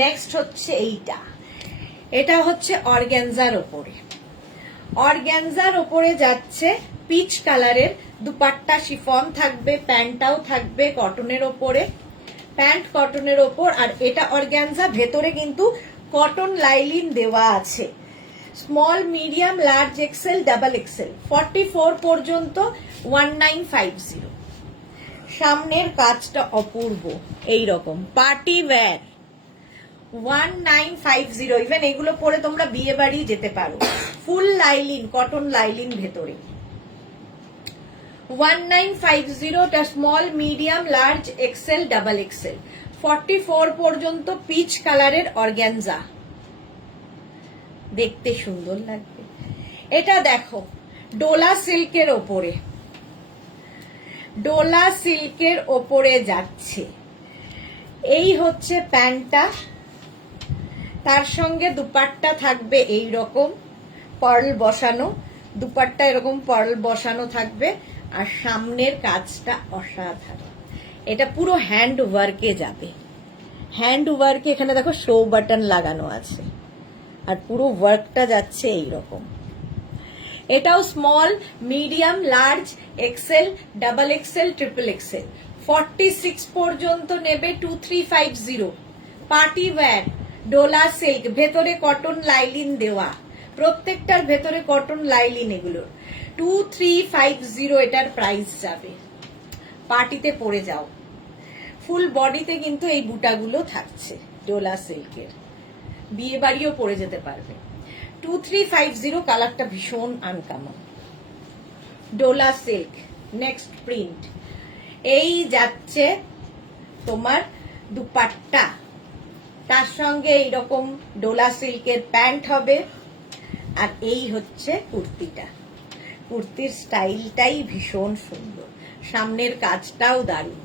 নেক্সট হচ্ছে এইটা, এটা হচ্ছে অর্গ্যানজার ওপরে। অর্গ্যানজার ওপরে যাচ্ছে পিচ কালারের দুপাট্টা, শিফন থাকবে, প্যান্টটাও থাকবে কটনের ওপরে। প্যান্ট কটনের ওপর, আর এটা অর্গ্যানজা, ভেতরে কিন্তু কটন লাইলিন দেওয়া আছে। Small, medium, large, XL, double XL. 44 পর্যন্ত 1950। সামনের কাজটা অপূর্ব, এই রকম পার্টি ওয়্যার। 1950। ইভেন এগুলো পরে তোমরা বিয়ে বাড়ি যেতে পারো। ফুল লাইলিন, কটন লাইলিন ভেতরে। 1950। Small, medium, large, XL, double XL. 44 পর্যন্ত পিচ কালারের অর্গ্যানজা, দেখতে সুন্দর লাগবে। এটা দেখো ডোলা সিল্কের ওপরে, ডোলা সিল্কের ওপরে যাচ্ছে। এই হচ্ছে প্যান্টটা, তার সঙ্গে দুপাট্টা থাকবে এই রকম পার্ল বসানো, দুপাট্টা এরকম পার্ল বসানো থাকবে, আর সামনের কাজটা অসাধারণ। এটা পুরো হ্যান্ড ওয়ার্কে যাবে, হ্যান্ড ওয়ার্কে। এখানে দেখো শো বাটন লাগানো আছে, আর পুরো ওয়ার্কটা যাচ্ছে এইরকম। এটাও small, medium, large, XL, double XL, triple XL 46 পর্যন্ত নেবে 2350। পার্টি ওয়্যার, ডোলা সিল্ক, ভেতরে কটন লাইলিন দেওয়া, প্রত্যেকটার ভেতরে কটন লাইলিন, এগুলোর 2350 এটার প্রাইস যাবে। পার্টিতে পরে যাও। ফুল বডিতে কিন্তু এই বুটাগুলো থাকছে ডোলা সিল্কের, বিয়ে বাড়িও পরে যেতে পারবে। 2350, কালারটা ভীষণ uncommon, Dola silk. Next print, এই যাচ্ছে তোমার দুপাট্টা, তার সঙ্গে এইরকম ডোলা সিল্কের প্যান্ট হবে, আর এই হচ্ছে কুর্তিটা। কুর্তির স্টাইলটাই ভীষণ সুন্দর, সামনের কাজটাও দারুণ।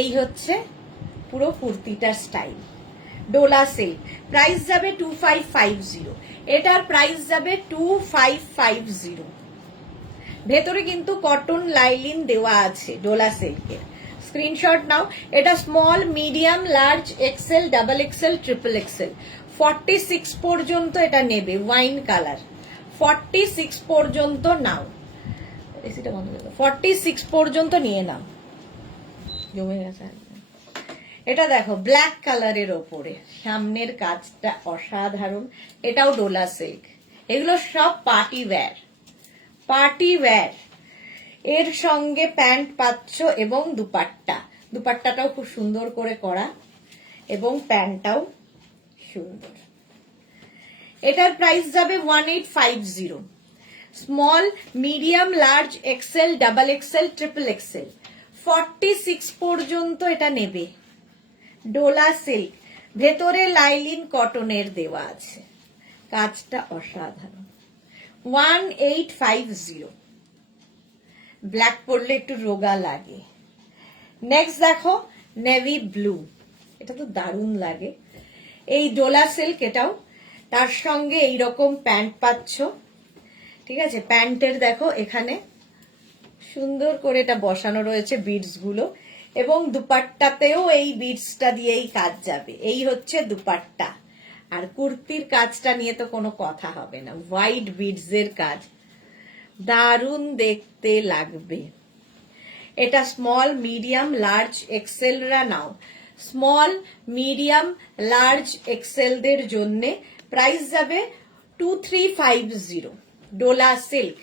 এই হচ্ছে পুরো কুর্তিটার স্টাইল, ডোলা সিল্ক। প্রাইস যাবে 2550, এটার প্রাইস যাবে 2550। ভেতরে কিন্তু কটন লাইলিন দেওয়া আছে ডোলা সিল্কের। স্ক্রিনশট নাও। এটা small, medium, large, XL, double XL, triple XL 46 পর্যন্ত এটা নেবে। ওয়াইন কালার 46 পর্যন্ত নাও, এসিটা বন্ধ করে দাও। 46 পর্যন্ত নিয়ে নাও, জমে গেছে। এটা দেখো ব্ল্যাক কালারের ওপরে, সামনের কাজটা অসাধারণ। এটাও ডোলা সিল্ক। এগুলো সব পার্টি ওয়্যার, পার্টি ওয়্যার। এর সঙ্গে প্যান্ট পাচ্ছ এবং দুপাট্টা, দুপাট্টাটাও খুব সুন্দর করে করা, এবং প্যান্টটাও সুন্দর। এটার প্রাইস যাবে 1850। Small, medium, large, XL, double XL, triple XL 46 পর্যন্ত এটা নেবে। ডোলা সিল্ক, ভেতরে লাইলিন কটনের দেওয়া আছে, কাজটা অসাধারণ। 1850। ব্ল্যাক পরলে একটু রোগা লাগে। নেক্সট দেখো নেভি ব্লু, এটা তো দারুণ লাগে। এই ডোলা সিল্ক, এটাও তার সঙ্গে এইরকম প্যান্ট পাচ্ছ, ঠিক আছে। প্যান্টের দেখো এখানে সুন্দর করে এটা বসানো রয়েছে বিডস গুলো, এবং দুপাট্টাতেও এই বিডসটা দিয়েই কাজ যাবে। এই হচ্ছে দুপাট্টা, আর কুর্তির কাজটা নিয়ে তো কোনো কথা হবে না, হোয়াইট বিডস এর কাজ, দারুণ দেখতে লাগবে। এটা স্মল, মিডিয়াম, লার্জ, এক্সেলরা নাও। স্মল, মিডিয়াম, লার্জ, এক্সেলদের জন্য প্রাইস যাবে 2350। ডোলা সিল্ক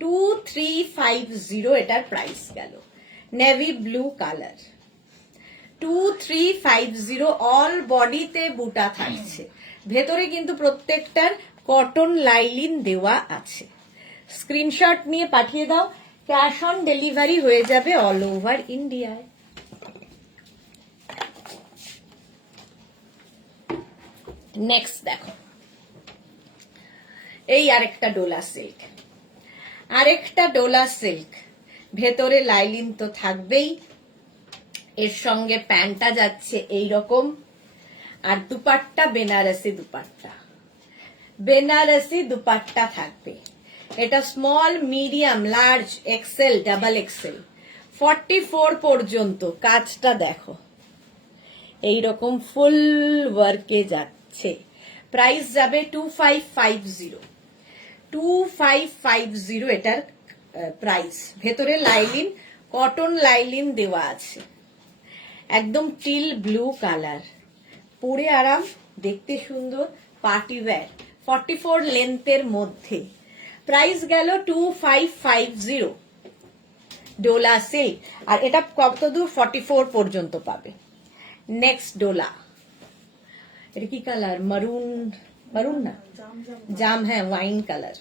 2350 এটার প্রাইস গেল। Navy blue colour 2350। অল বডিতে বুটা থাকছে, ভেতরে কিন্তু প্রত্যেকটার কটন লাইলিন দেওয়া আছে। স্ক্রিনশট নিয়ে পাঠিয়ে দাও, ক্যাশ অন ডেলিভারি হয়ে যাবে অল ওভার ইন্ডিয়ায়। নেক্সট দেখো, এই আরেকটা ডোলা সিল্ক, আরেকটা ডোলা সিল্ক। ভেতরে লাইলিন তো থাকবেই, এর সঙ্গে প্যান্টটা যাচ্ছে এইরকম, আর দুপাট্টা বেনারসি দুপাট্টা, বেনারসি দুপাট্টা থাকবে। এটা small, medium, large, XL, double XL 44 পর্যন্ত। কাজটা দেখো এইরকম ফুল ওয়ার্কে যাচ্ছে। প্রাইস যাবে 2550। 2550 এটার প্রাইস। ভেতরে লাইলিন, কটন লাইলিন দেওয়া আছে, একদম টিল ব্লু কালার, পরে আরাম, দেখতে সুন্দর, পার্টি ওয়্যার 44 লেন্থের মধ্যে। প্রাইস গেল 2550। ডোলা সিল্ক, আর এটা কতদূর 44 পর্যন্ত পাবে। নেক্সট ডোলা, এটা কি কালার? মারুন, মারুন না, জাম, হ্যাঁ ওয়াইন কালার।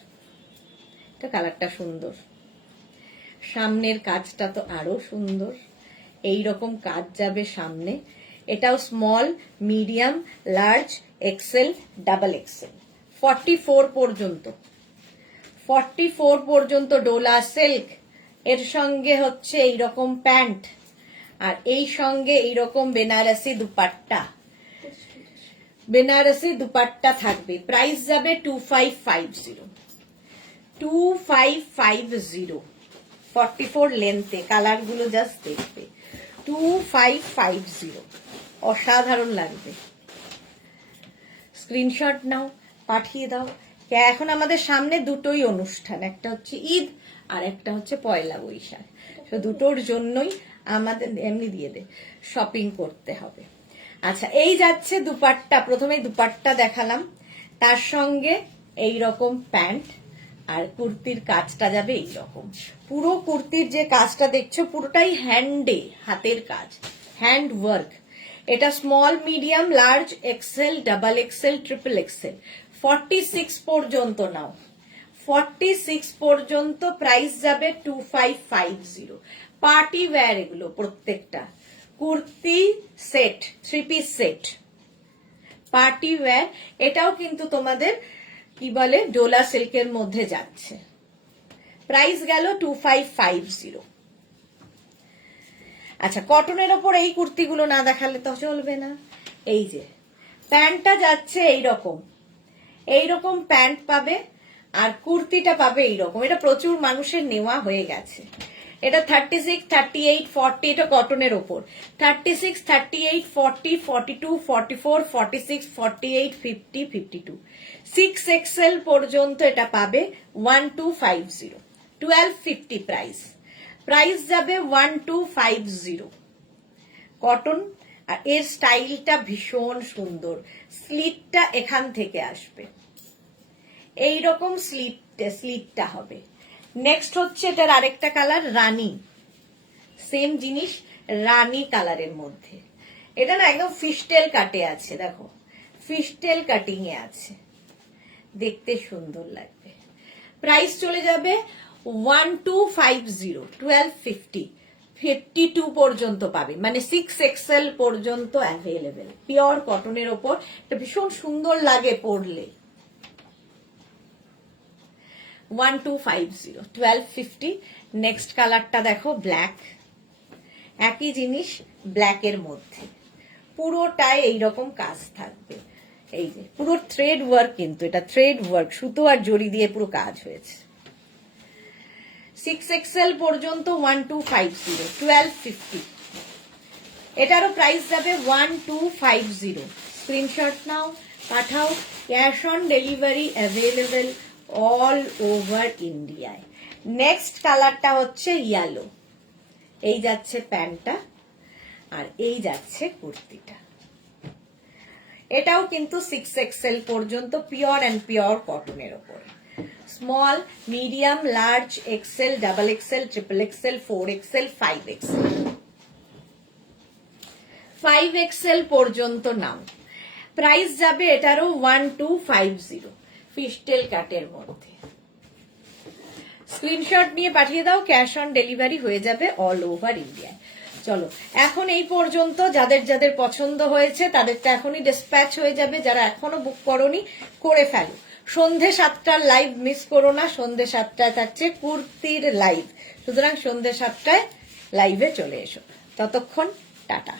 এটা কালারটা সুন্দর, সামনের কাজটা তো আরো সুন্দর, এই রকম কাজ যাবে সামনে। এটাও small, medium, large, XL, double XL 44 পর্যন্ত। 44 পর্যন্ত ডোলা সিল্ক। এর সঙ্গে হচ্ছে এইরকম প্যান্ট, আর এই সঙ্গে এইরকম বেনারসি দুপাট্টা, বেনারসি দুপাট্টা থাকবে। প্রাইস যাবে 2550, 2550, 44 লেন্থে। কালার গুলো জাস্ট দেখবে, 2550, অসাধারণ লাগবে। স্ক্রিনশট নাও, পাঠিয়ে দাও। এখন আমাদের সামনে দুটোই অনুষ্ঠান, একটা হচ্ছে ঈদ আর একটা হচ্ছে পয়লা বৈশাখ। তো দুটোর জন্যই আমাদের এমনি দিয়ে দে শপিং করতে হবে। আচ্ছা, এই যাচ্ছে দুপাট্টা। প্রথমে দুপাট্টা দেখালাম, তার সঙ্গে এই রকম প্যান্ট, আর কুর্তির কাজটা যাবে এই রকম। পুরো কুর্তির যে কাজটা দেখছো পুরোটাই হ্যান্ডে, হাতের কাজ, হ্যান্ড ওয়ার্ক। এটা small, medium, large, XL, double XL, triple XL, 46 পর্যন্ত নাও। 46 পর্যন্ত প্রাইস যাবে 2550। পার্টি ওয়্যার এগুলো প্রত্যেকটা। Kurti set, 3 piece set, party wear. এটাও কিন্তু তোমাদের কি বলে ডোলা সিল্কের মধ্যে যাচ্ছে। প্রাইস গেল 2550। আচ্ছা, কটনের ওপর এই কুর্তিগুলো না দেখালে তো চলবে না। এই যে প্যান্টটা যাচ্ছে এইরকম, এইরকম প্যান্ট পাবে, আর কুর্তিটা পাবে এইরকম। এটা প্রচুর মানুষের নেওয়া হয়ে গেছে। এটা 36, 38, 40, এটা কটনের ওপর। 36, 38, 40, 42, 44, 46, 48, 50, 52, 6 XL পর্যন্ত এটা পাবে 1250, 1250 প্রাইস। প্রাইস যাবে 1250 কটন। আর এর স্টাইলটা ভীষণ সুন্দর। স্লিটটা এখান থেকে আসবে, এইরকম স্লিটটা হবে। নেক্সট হচ্ছে এটার আরেকটা কালার, রানী। সেম জিনিস, রানী কালারের মধ্যে। এটা না একদম ফিশটেল কাটে আছে, দেখো ফিশটেল কাটিং এ আছে, দেখতে সুন্দর লাগবে। প্রাইস চলে যাবে 1250, 1250, 52 পর্যন্ত পাবে, মানে 6 XL পর্যন্ত অ্যাভেলেবেল। পিওর কটনের ওপর, এটা ভীষণ সুন্দর লাগে পরলে। 1250, 1250। নেক্সট কালারটা দেখো, ব্ল্যাক। একই জিনিস ব্ল্যাকের মধ্যে, পুরোটাই এইরকম কাজ থাকবে। এই যে পুরো থ্রেড ওয়ার্ক, কিন্তু এটা থ্রেড ওয়ার্ক, সুতো আর জড়ি দিয়ে পুরো কাজ হয়েছে। 6 XL পর্যন্ত 1250, 1250। এটারও প্রাইস যাবে 1250। স্ক্রিনশট নাও, পাঠাও। Cash on delivery available all over ইন্ডিয়ায়। নেক্সট কালারটা হচ্ছে ইয়েলো। এই যাচ্ছে প্যান্টটা, আর এই যাচ্ছে কুর্তিটা। এটাও কিন্তু 6 XL পর্যন্ত, পিওর অ্যান্ড পিওর কটনের ওপর। Small, medium, large, XL, double XL, triple XL, 4 XL, 5 XL, 5 XL পর্যন্ত নাও। প্রাইস যাবে এটারও 1250, ফিশটেল কাটের মধ্যে। স্ক্রিনশট নিয়ে পাঠিয়ে দাও, ক্যাশ অন ডেলিভারি হয়ে যাবে অল ওভার ইন্ডিয়ায়। চলো, এখন এই পর্যন্ত। যাদের যাদের পছন্দ হয়েছে তাদেরটা এখনই ডিসপ্যাচ হয়ে যাবে। যারা এখনো বুক করোনি, করে ফেলো। সন্ধে 7টার লাইভ মিস করো না। সন্ধে 7টায় থাকছে কুর্তির লাইভ, সুতরাং সন্ধে 7টায় লাইভে চলে এসো। ততক্ষণ টাটা।